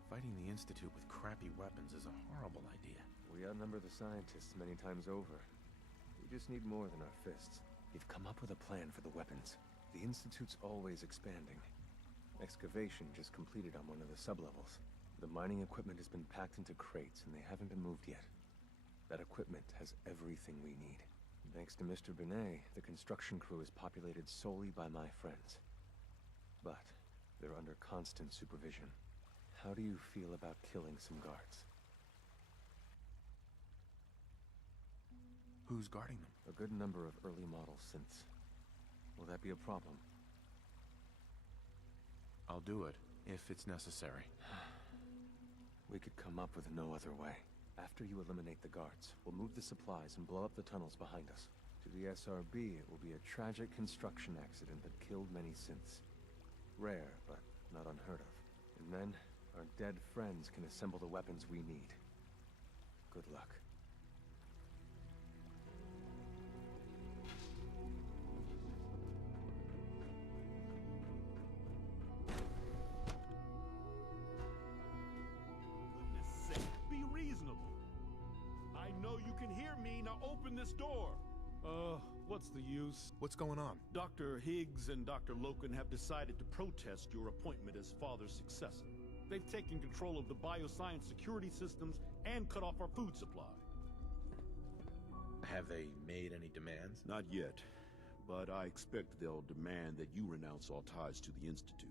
Fighting the Institute with crappy weapons is a horrible idea. We outnumber the scientists many times over. We just need more than our fists. We've come up with a plan for the weapons. The Institute's always expanding. Excavation just completed on one of the sublevels. The mining equipment has been packed into crates and they haven't been moved yet. That equipment has everything we need. And thanks to Mr. Binet, the construction crew is populated solely by my friends. But they're under constant supervision. How do you feel about killing some guards? Who's guarding them? A good number of early model synths. Will that be a problem? I'll do it, if it's necessary. We could come up with no other way. After you eliminate the guards, we'll move the supplies and blow up the tunnels behind us. To the SRB, it will be a tragic construction accident that killed many synths. Rare, but not unheard of. And then, our dead friends can assemble the weapons we need. Good luck. Be reasonable. I know you can hear me. Now open this door. What's the use? What's going on? Dr. Higgs and Dr. Loken have decided to protest your appointment as Father's successor. They've taken control of the bioscience security systems and cut off our food supply. Have they made any demands? Not yet, but I expect they'll demand that you renounce all ties to the Institute.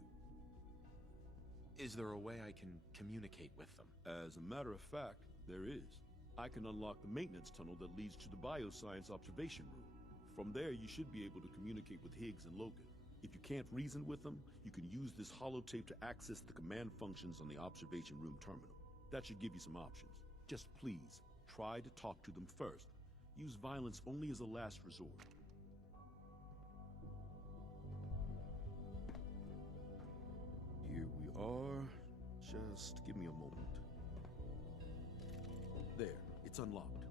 Is there a way I can communicate with them? As a matter of fact, there is. I can unlock the maintenance tunnel that leads to the bioscience observation room. From there, you should be able to communicate with Higgs and Logan. If you can't reason with them, you can use this holotape to access the command functions on the observation room terminal. That should give you some options. Just please, try to talk to them first. Use violence only as a last resort. Here we are. Just give me a moment. There, it's unlocked.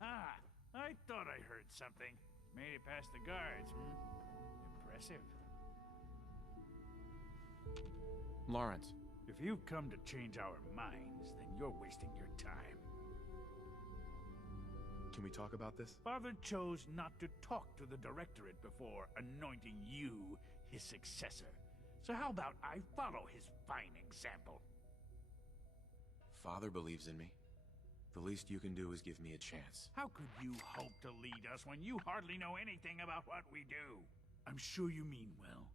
Aha! I thought I heard something. Made it past the guards, Impressive. Lawrence. If you've come to change our minds, then you're wasting your time. Can we talk about this? Father chose not to talk to the Directorate before anointing you his successor. So how about I follow his fine example? Father believes in me. The least you can do is give me a chance. How could you hope to lead us when you hardly know anything about what we do? I'm sure you mean well,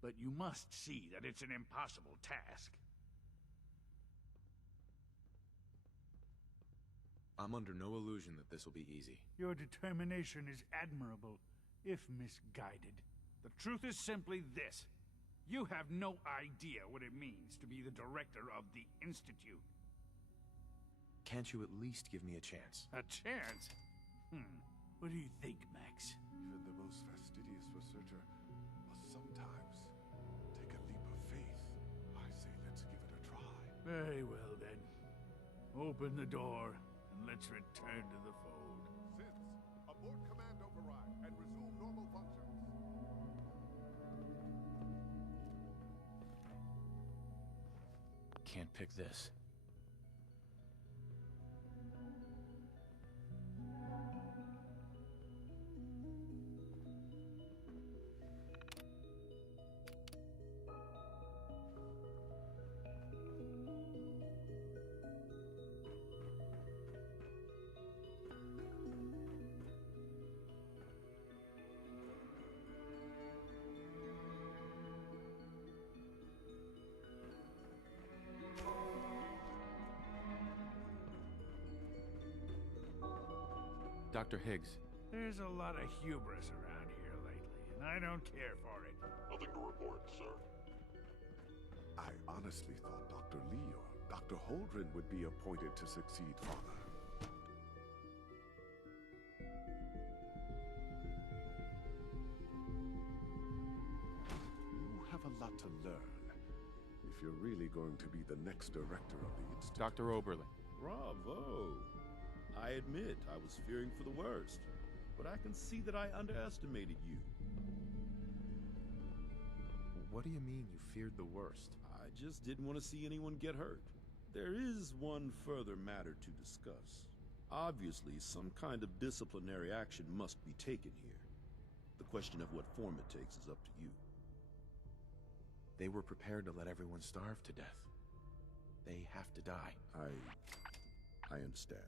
but you must see that it's an impossible task. I'm under no illusion that this will be easy. Your determination is admirable, if misguided. The truth is simply this. You have no idea what it means to be the director of the Institute. Can't you at least give me a chance? A chance? What do you think, Max? Even the most fastidious researcher must sometimes take a leap of faith. I say let's give it a try. Very well, then. Open the door, and let's return to the fold. Since, abort command override and resume normal functions. Can't pick this. Dr. Higgs. There's a lot of hubris around here lately, and I don't care for it. Nothing to report, sir. I honestly thought Dr. Lee or Dr. Holdren would be appointed to succeed Father. You have a lot to learn if you're really going to be the next director of the Institute. Dr. Oberlin. Bravo! I admit I was fearing for the worst, but I can see that I underestimated you. What do you mean you feared the worst? I just didn't want to see anyone get hurt. There is one further matter to discuss. Obviously, some kind of disciplinary action must be taken here. The question of what form it takes is up to you. They were prepared to let everyone starve to death. They have to die. I understand.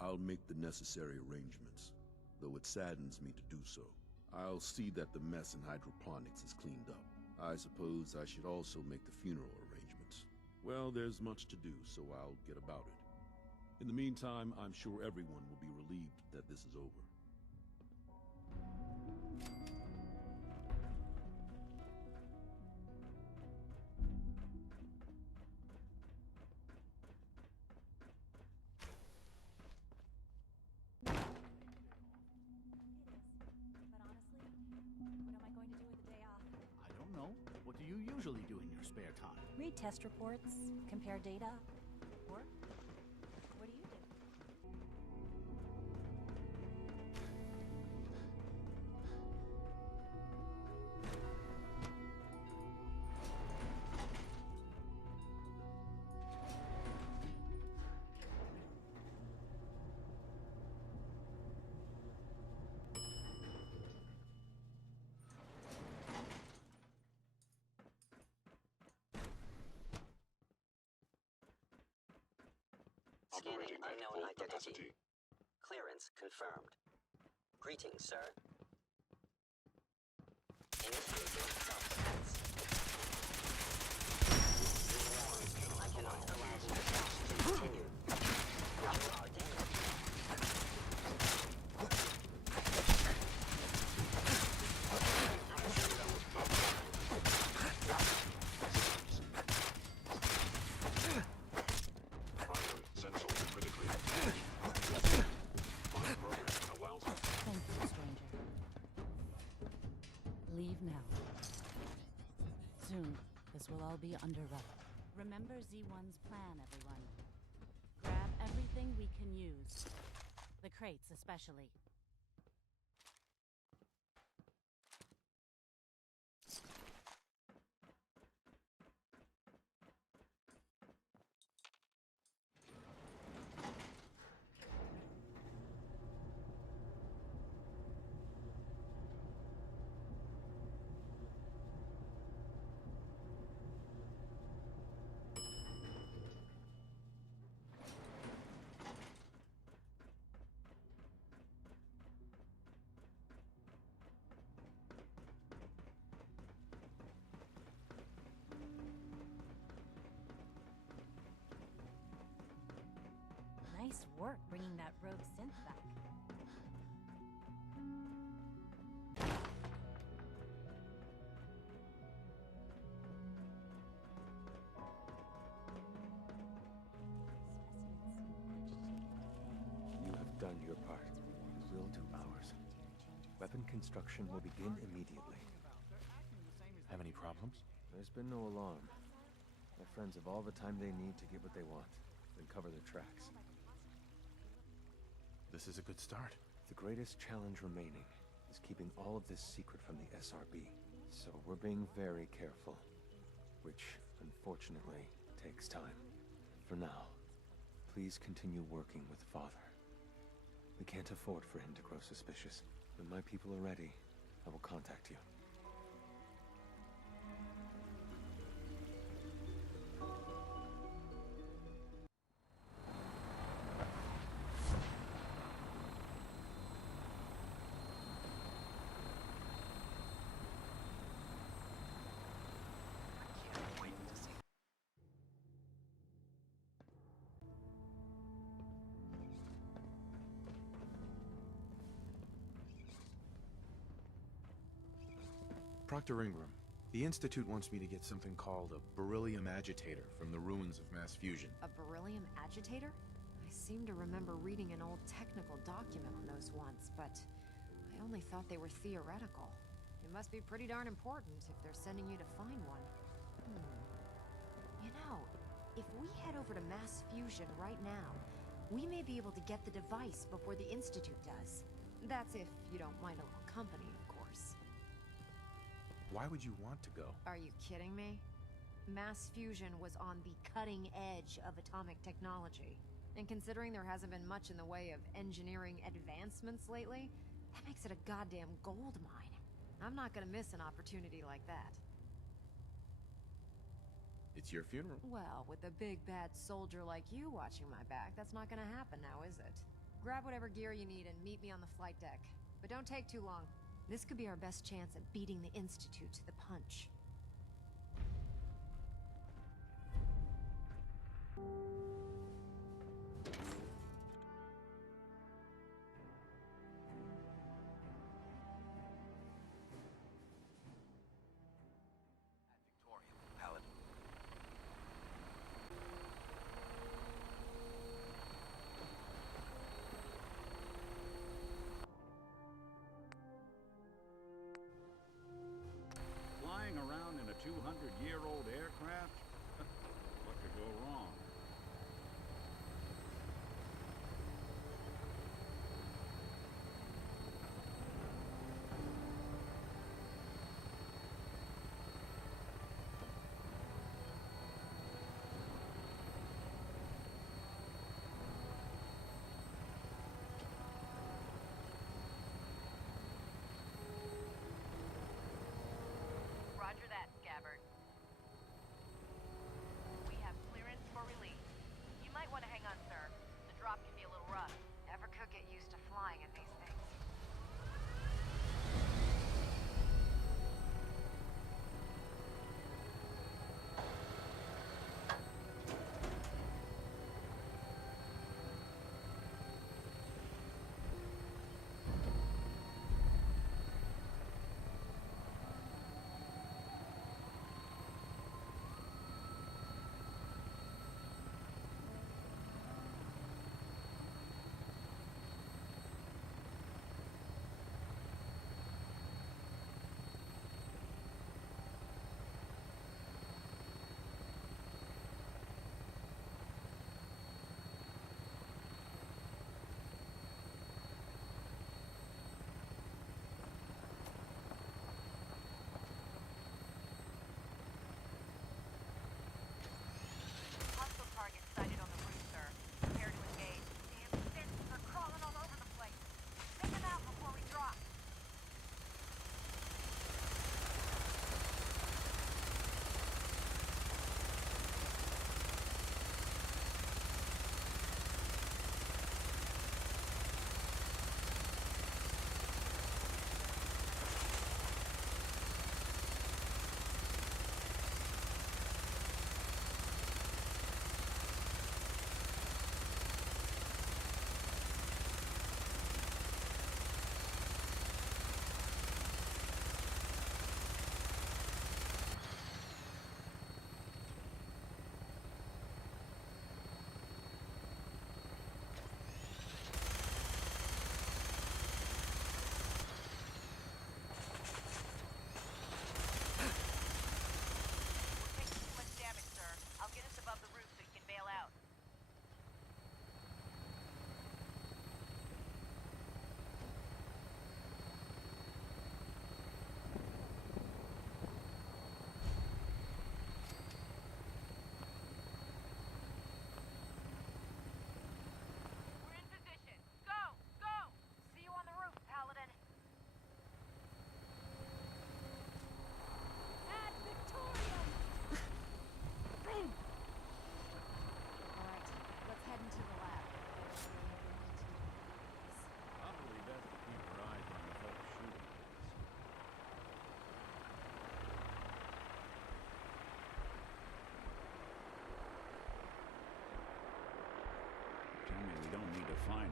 I'll make the necessary arrangements, though it saddens me to do so. I'll see that the mess in hydroponics is cleaned up. I suppose I should also make the funeral arrangements. Well, there's much to do, so I'll get about it. In the meantime, I'm sure everyone will be relieved that this is over. Usually do in your spare time? Read test reports, compare data. Work? What do you do? Scanning unknown identity. Clearance confirmed. Greetings, sir. Initiating self-defense. I cannot allow the attack to continue. You are damaged. Will all be under wrap. Remember Z1's plan, everyone. Grab everything we can use. The crates especially. Nice work bringing that rogue synth back. You have done your part. We will do ours. Weapon construction will begin immediately. Have any problems? There's been no alarm. My friends have all the time they need to get what they want, then cover their tracks. This is a good start. The greatest challenge remaining is keeping all of this secret from the SRB. So we're being very careful, which, unfortunately, takes time. For now, please continue working with Father. We can't afford for him to grow suspicious. When my people are ready, I will contact you. Dr. Ingram, the Institute wants me to get something called a beryllium agitator from the ruins of mass fusion. A beryllium agitator? I seem to remember reading an old technical document on those once, but I only thought they were theoretical. It must be pretty darn important if they're sending you to find one. You know, if we head over to mass fusion right now, we may be able to get the device before the Institute does. That's if you don't mind a little company, of course. Why would you want to go? Are you kidding me? Mass fusion was on the cutting edge of atomic technology. And considering there hasn't been much in the way of engineering advancements lately, that makes it a goddamn gold mine. I'm not gonna miss an opportunity like that. It's your funeral. Well, with a big bad soldier like you watching my back, that's not gonna happen now, is it? Grab whatever gear you need and meet me on the flight deck. But don't take too long. This could be our best chance at beating the Institute to the punch. Flying around in a 200-year-old aircraft? What could go wrong? Roger that, Scabbard. We have clearance for release.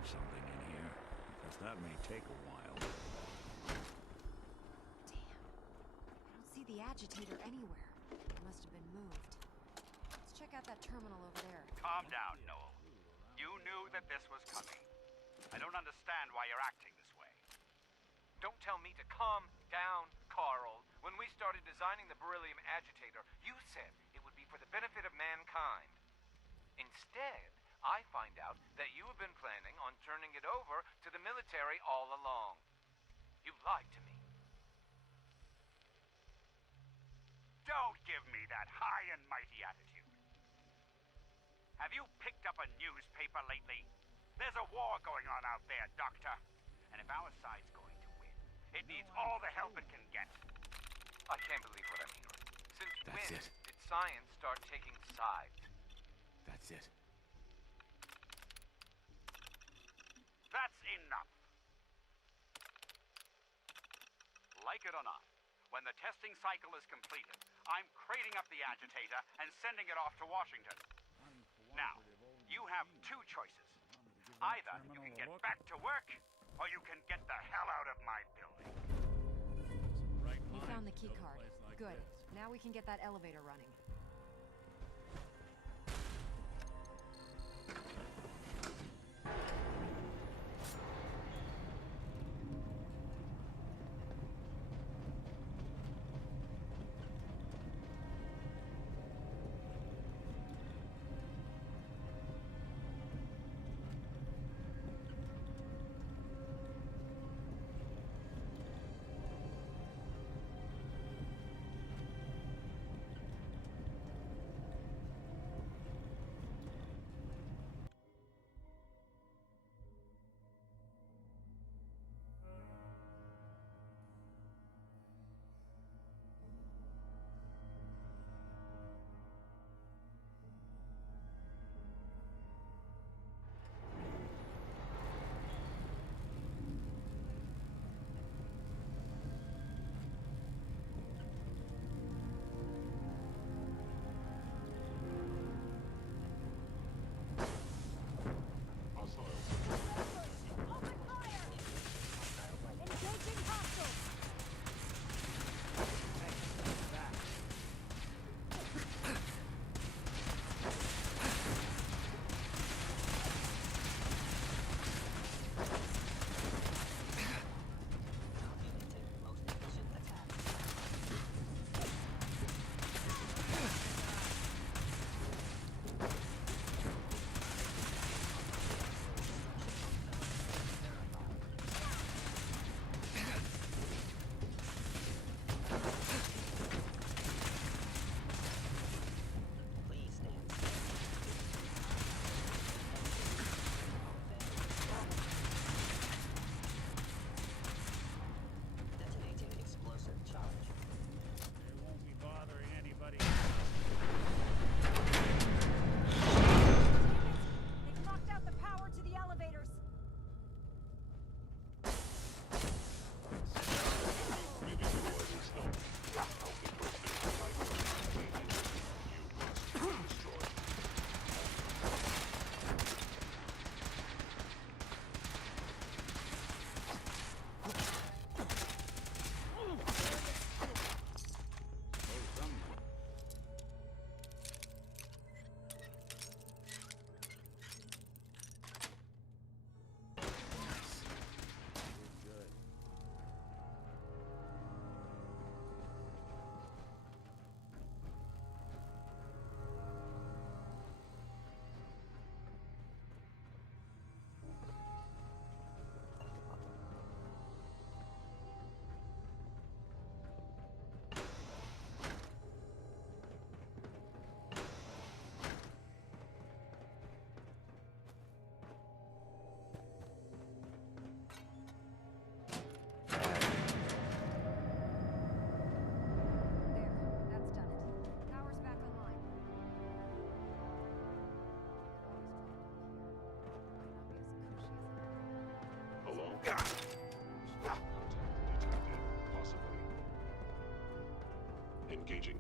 find something in here, because that may take a while. Damn. I don't see the agitator anywhere. It must have been moved. Let's check out that terminal over there. Calm down, Noel. You knew that this was coming. I don't understand why you're acting this way. Don't tell me to calm down, Carl. When we started designing the beryllium agitator, you said it would be for the benefit of mankind. Instead, I find out that you have been planning on turning it over to the military all along. You lied to me. Don't give me that high and mighty attitude. Have you picked up a newspaper lately? There's a war going on out there, Doctor. And if our side's going to win, it needs all the help it can get. I can't believe what I'm hearing. Since That's when it. did science start taking sides? That's it. That's enough. Like it or not, when the testing cycle is completed, I'm crating up the agitator and sending it off to Washington. Now, you have two choices. Either you can get back to work, or you can get the hell out of my building. We found the key card. Good. Now we can get that elevator running. Engaging.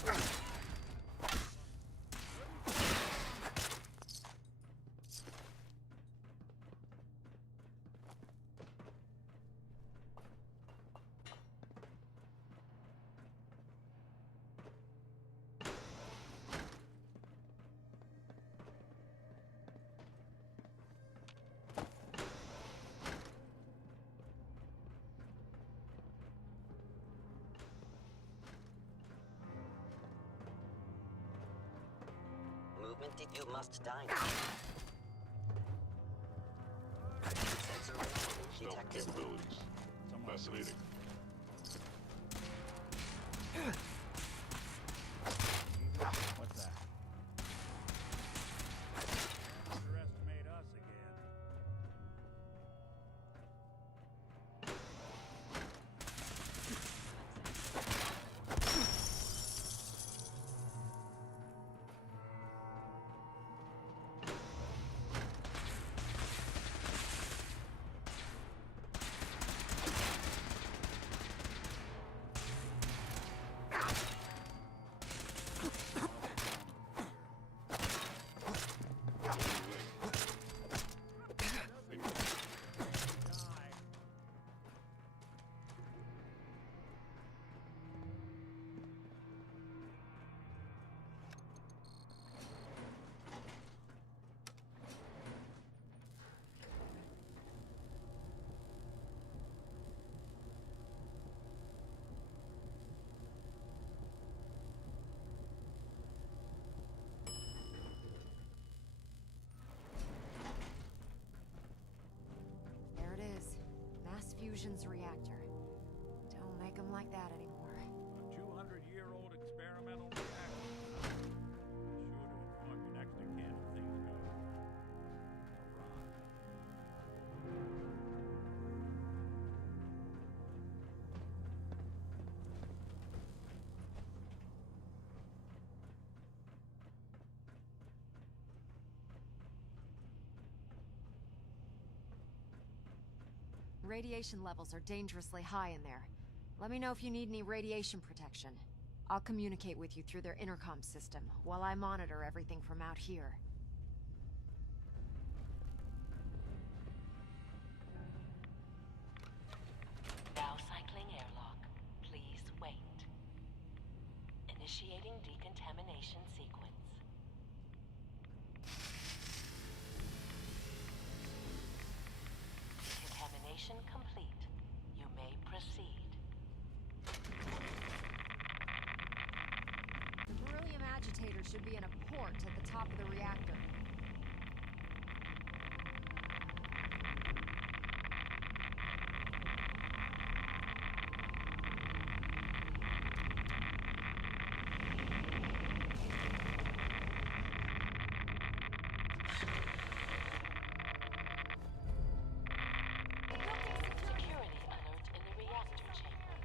equipment you must die now. Sensor detected. Capabilities. Fascinating. What's that? Underestimate us again. There it is. Mass fusion's reactor. Don't make them like that anymore. A 200-year-old experimental reactor. Be sure to inform you next again if things go awry. Radiation levels are dangerously high in there. Let me know if you need any radiation protection. I'll communicate with you through their intercom system while I monitor everything from out here. Now cycling airlock. Please wait. Initiating decontamination sequence. Decontamination complete. You may proceed. The beryllium agitator should be in a port at the top of the reactor. Security alert in the reactor chamber.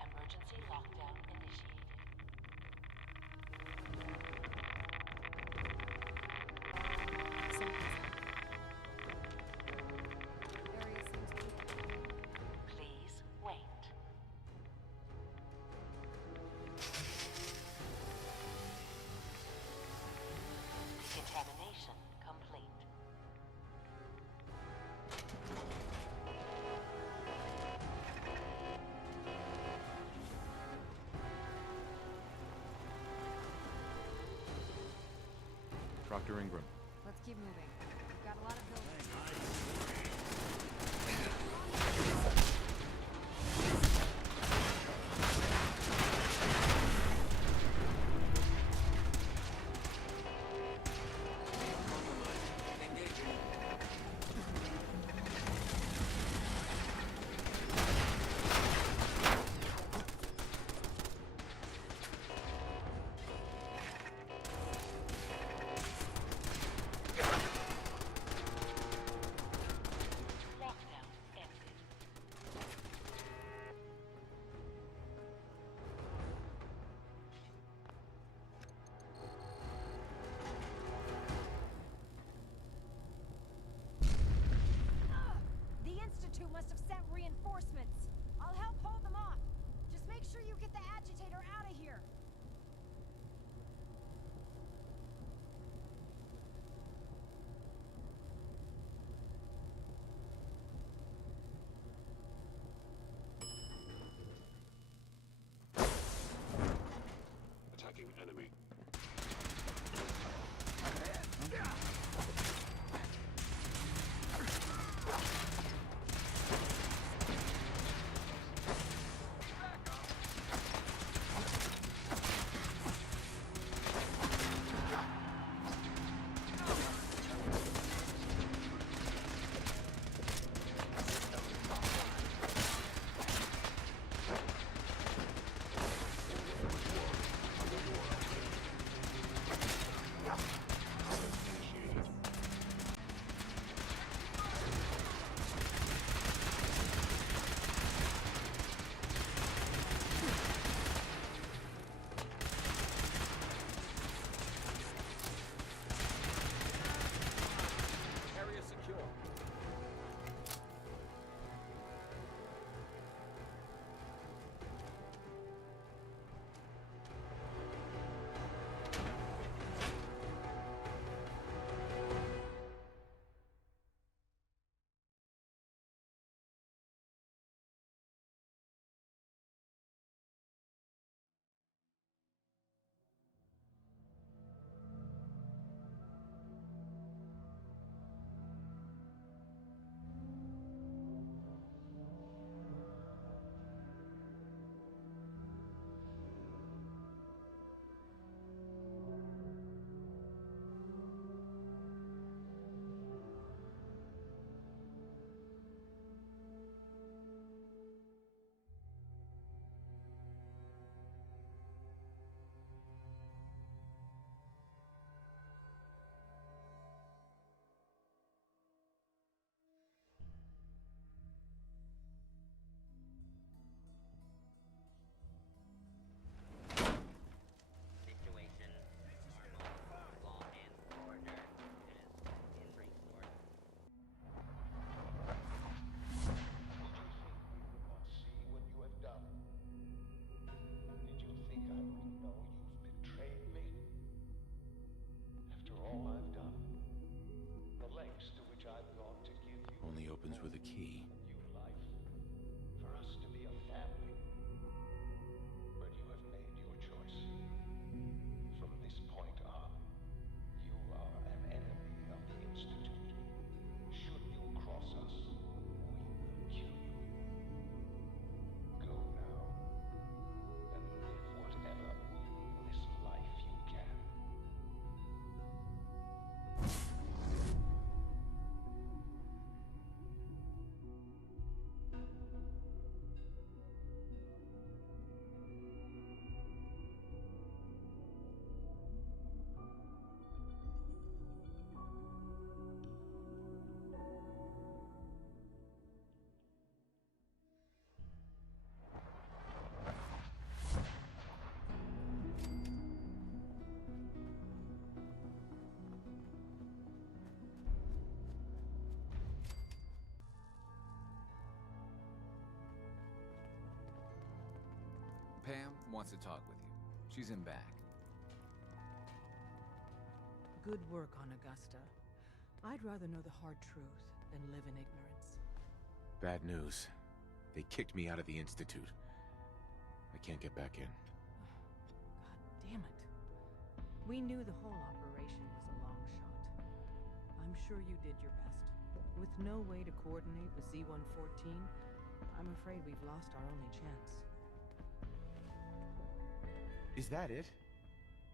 Emergency lockdown initiated. Please wait. Decontamination complete. Dr. Ingram. Let's keep moving. We've got a lot of buildings. The Institute must have sent reinforcements. I'll help hold them off. Just make sure you get the agitator out of here. Attacking enemy. Pam wants to talk with you. She's in back. Good work on Augusta. I'd rather know the hard truth than live in ignorance. Bad news. They kicked me out of the Institute. I can't get back in. God damn it. We knew the whole operation was a long shot. I'm sure you did your best. With no way to coordinate with Z-114, I'm afraid we've lost our only chance. Is that it?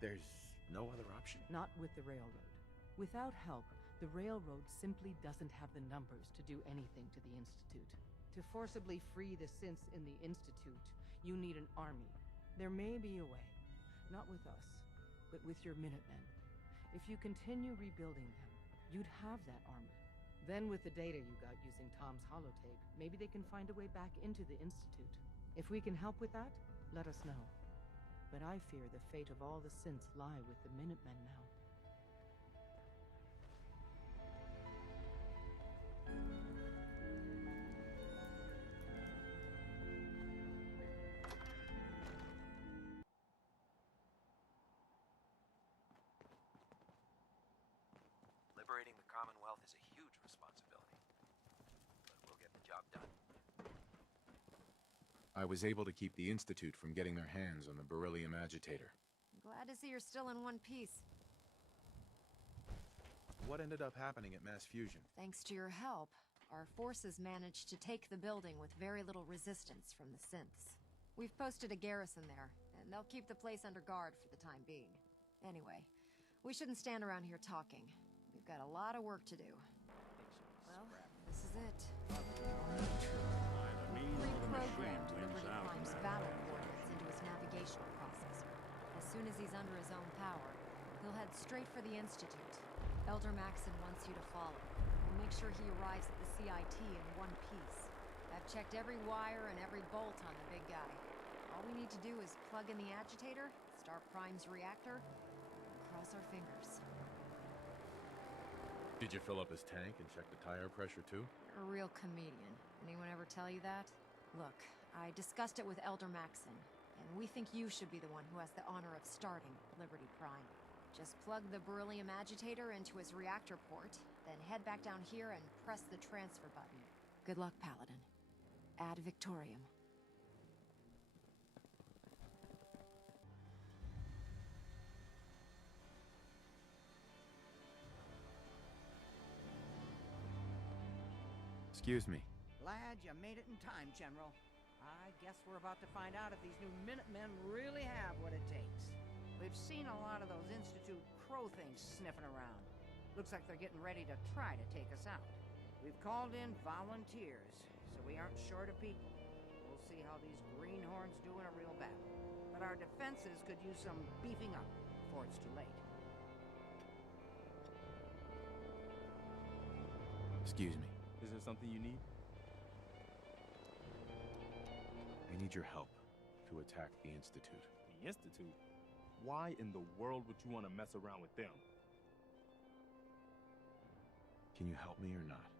There's no other option? Not with the railroad. Without help, the railroad simply doesn't have the numbers to do anything to the Institute. To forcibly free the synths in the Institute, you need an army. There may be a way. Not with us, but with your Minutemen. If you continue rebuilding them, you'd have that army. Then with the data you got using Tom's holotape, maybe they can find a way back into the Institute. If we can help with that, let us know. But I fear the fate of all the synths lie with the Minutemen now. Liberating the Commonwealth is a huge responsibility, but we'll get the job done. I was able to keep the Institute from getting their hands on the beryllium agitator. Glad to see you're still in one piece. What ended up happening at Mass Fusion? Thanks to your help, our forces managed to take the building with very little resistance from the synths. We've posted a garrison there, and they'll keep the place under guard for the time being. Anyway, we shouldn't stand around here talking. We've got a lot of work to do. Well, this is it. Reprogrammed Liberty Prime's battle coordinates into his navigational processor. As soon as he's under his own power, he'll head straight for the Institute. Elder Maxon wants you to follow. We'll make sure he arrives at the CIT in one piece. I've checked every wire and every bolt on the big guy. All we need to do is plug in the agitator, start Prime's reactor, and cross our fingers. Did you fill up his tank and check the tire pressure too? You're a real comedian. Anyone ever tell you that? Look, I discussed it with Elder Maxon, and we think you should be the one who has the honor of starting Liberty Prime. Just plug the beryllium agitator into his reactor port, then head back down here and press the transfer button. Good luck, Paladin. Ad Victoriam. Excuse me. Glad you made it in time, General. I guess we're about to find out if these new Minutemen really have what it takes. We've seen a lot of those Institute crow things sniffing around. Looks like they're getting ready to try to take us out. We've called in volunteers, so we aren't short of people. We'll see how these greenhorns do in a real battle. But our defenses could use some beefing up before it's too late. Excuse me. Is there something you need? I need your help to attack the Institute. The Institute? Why in the world would you want to mess around with them? Can you help me or not?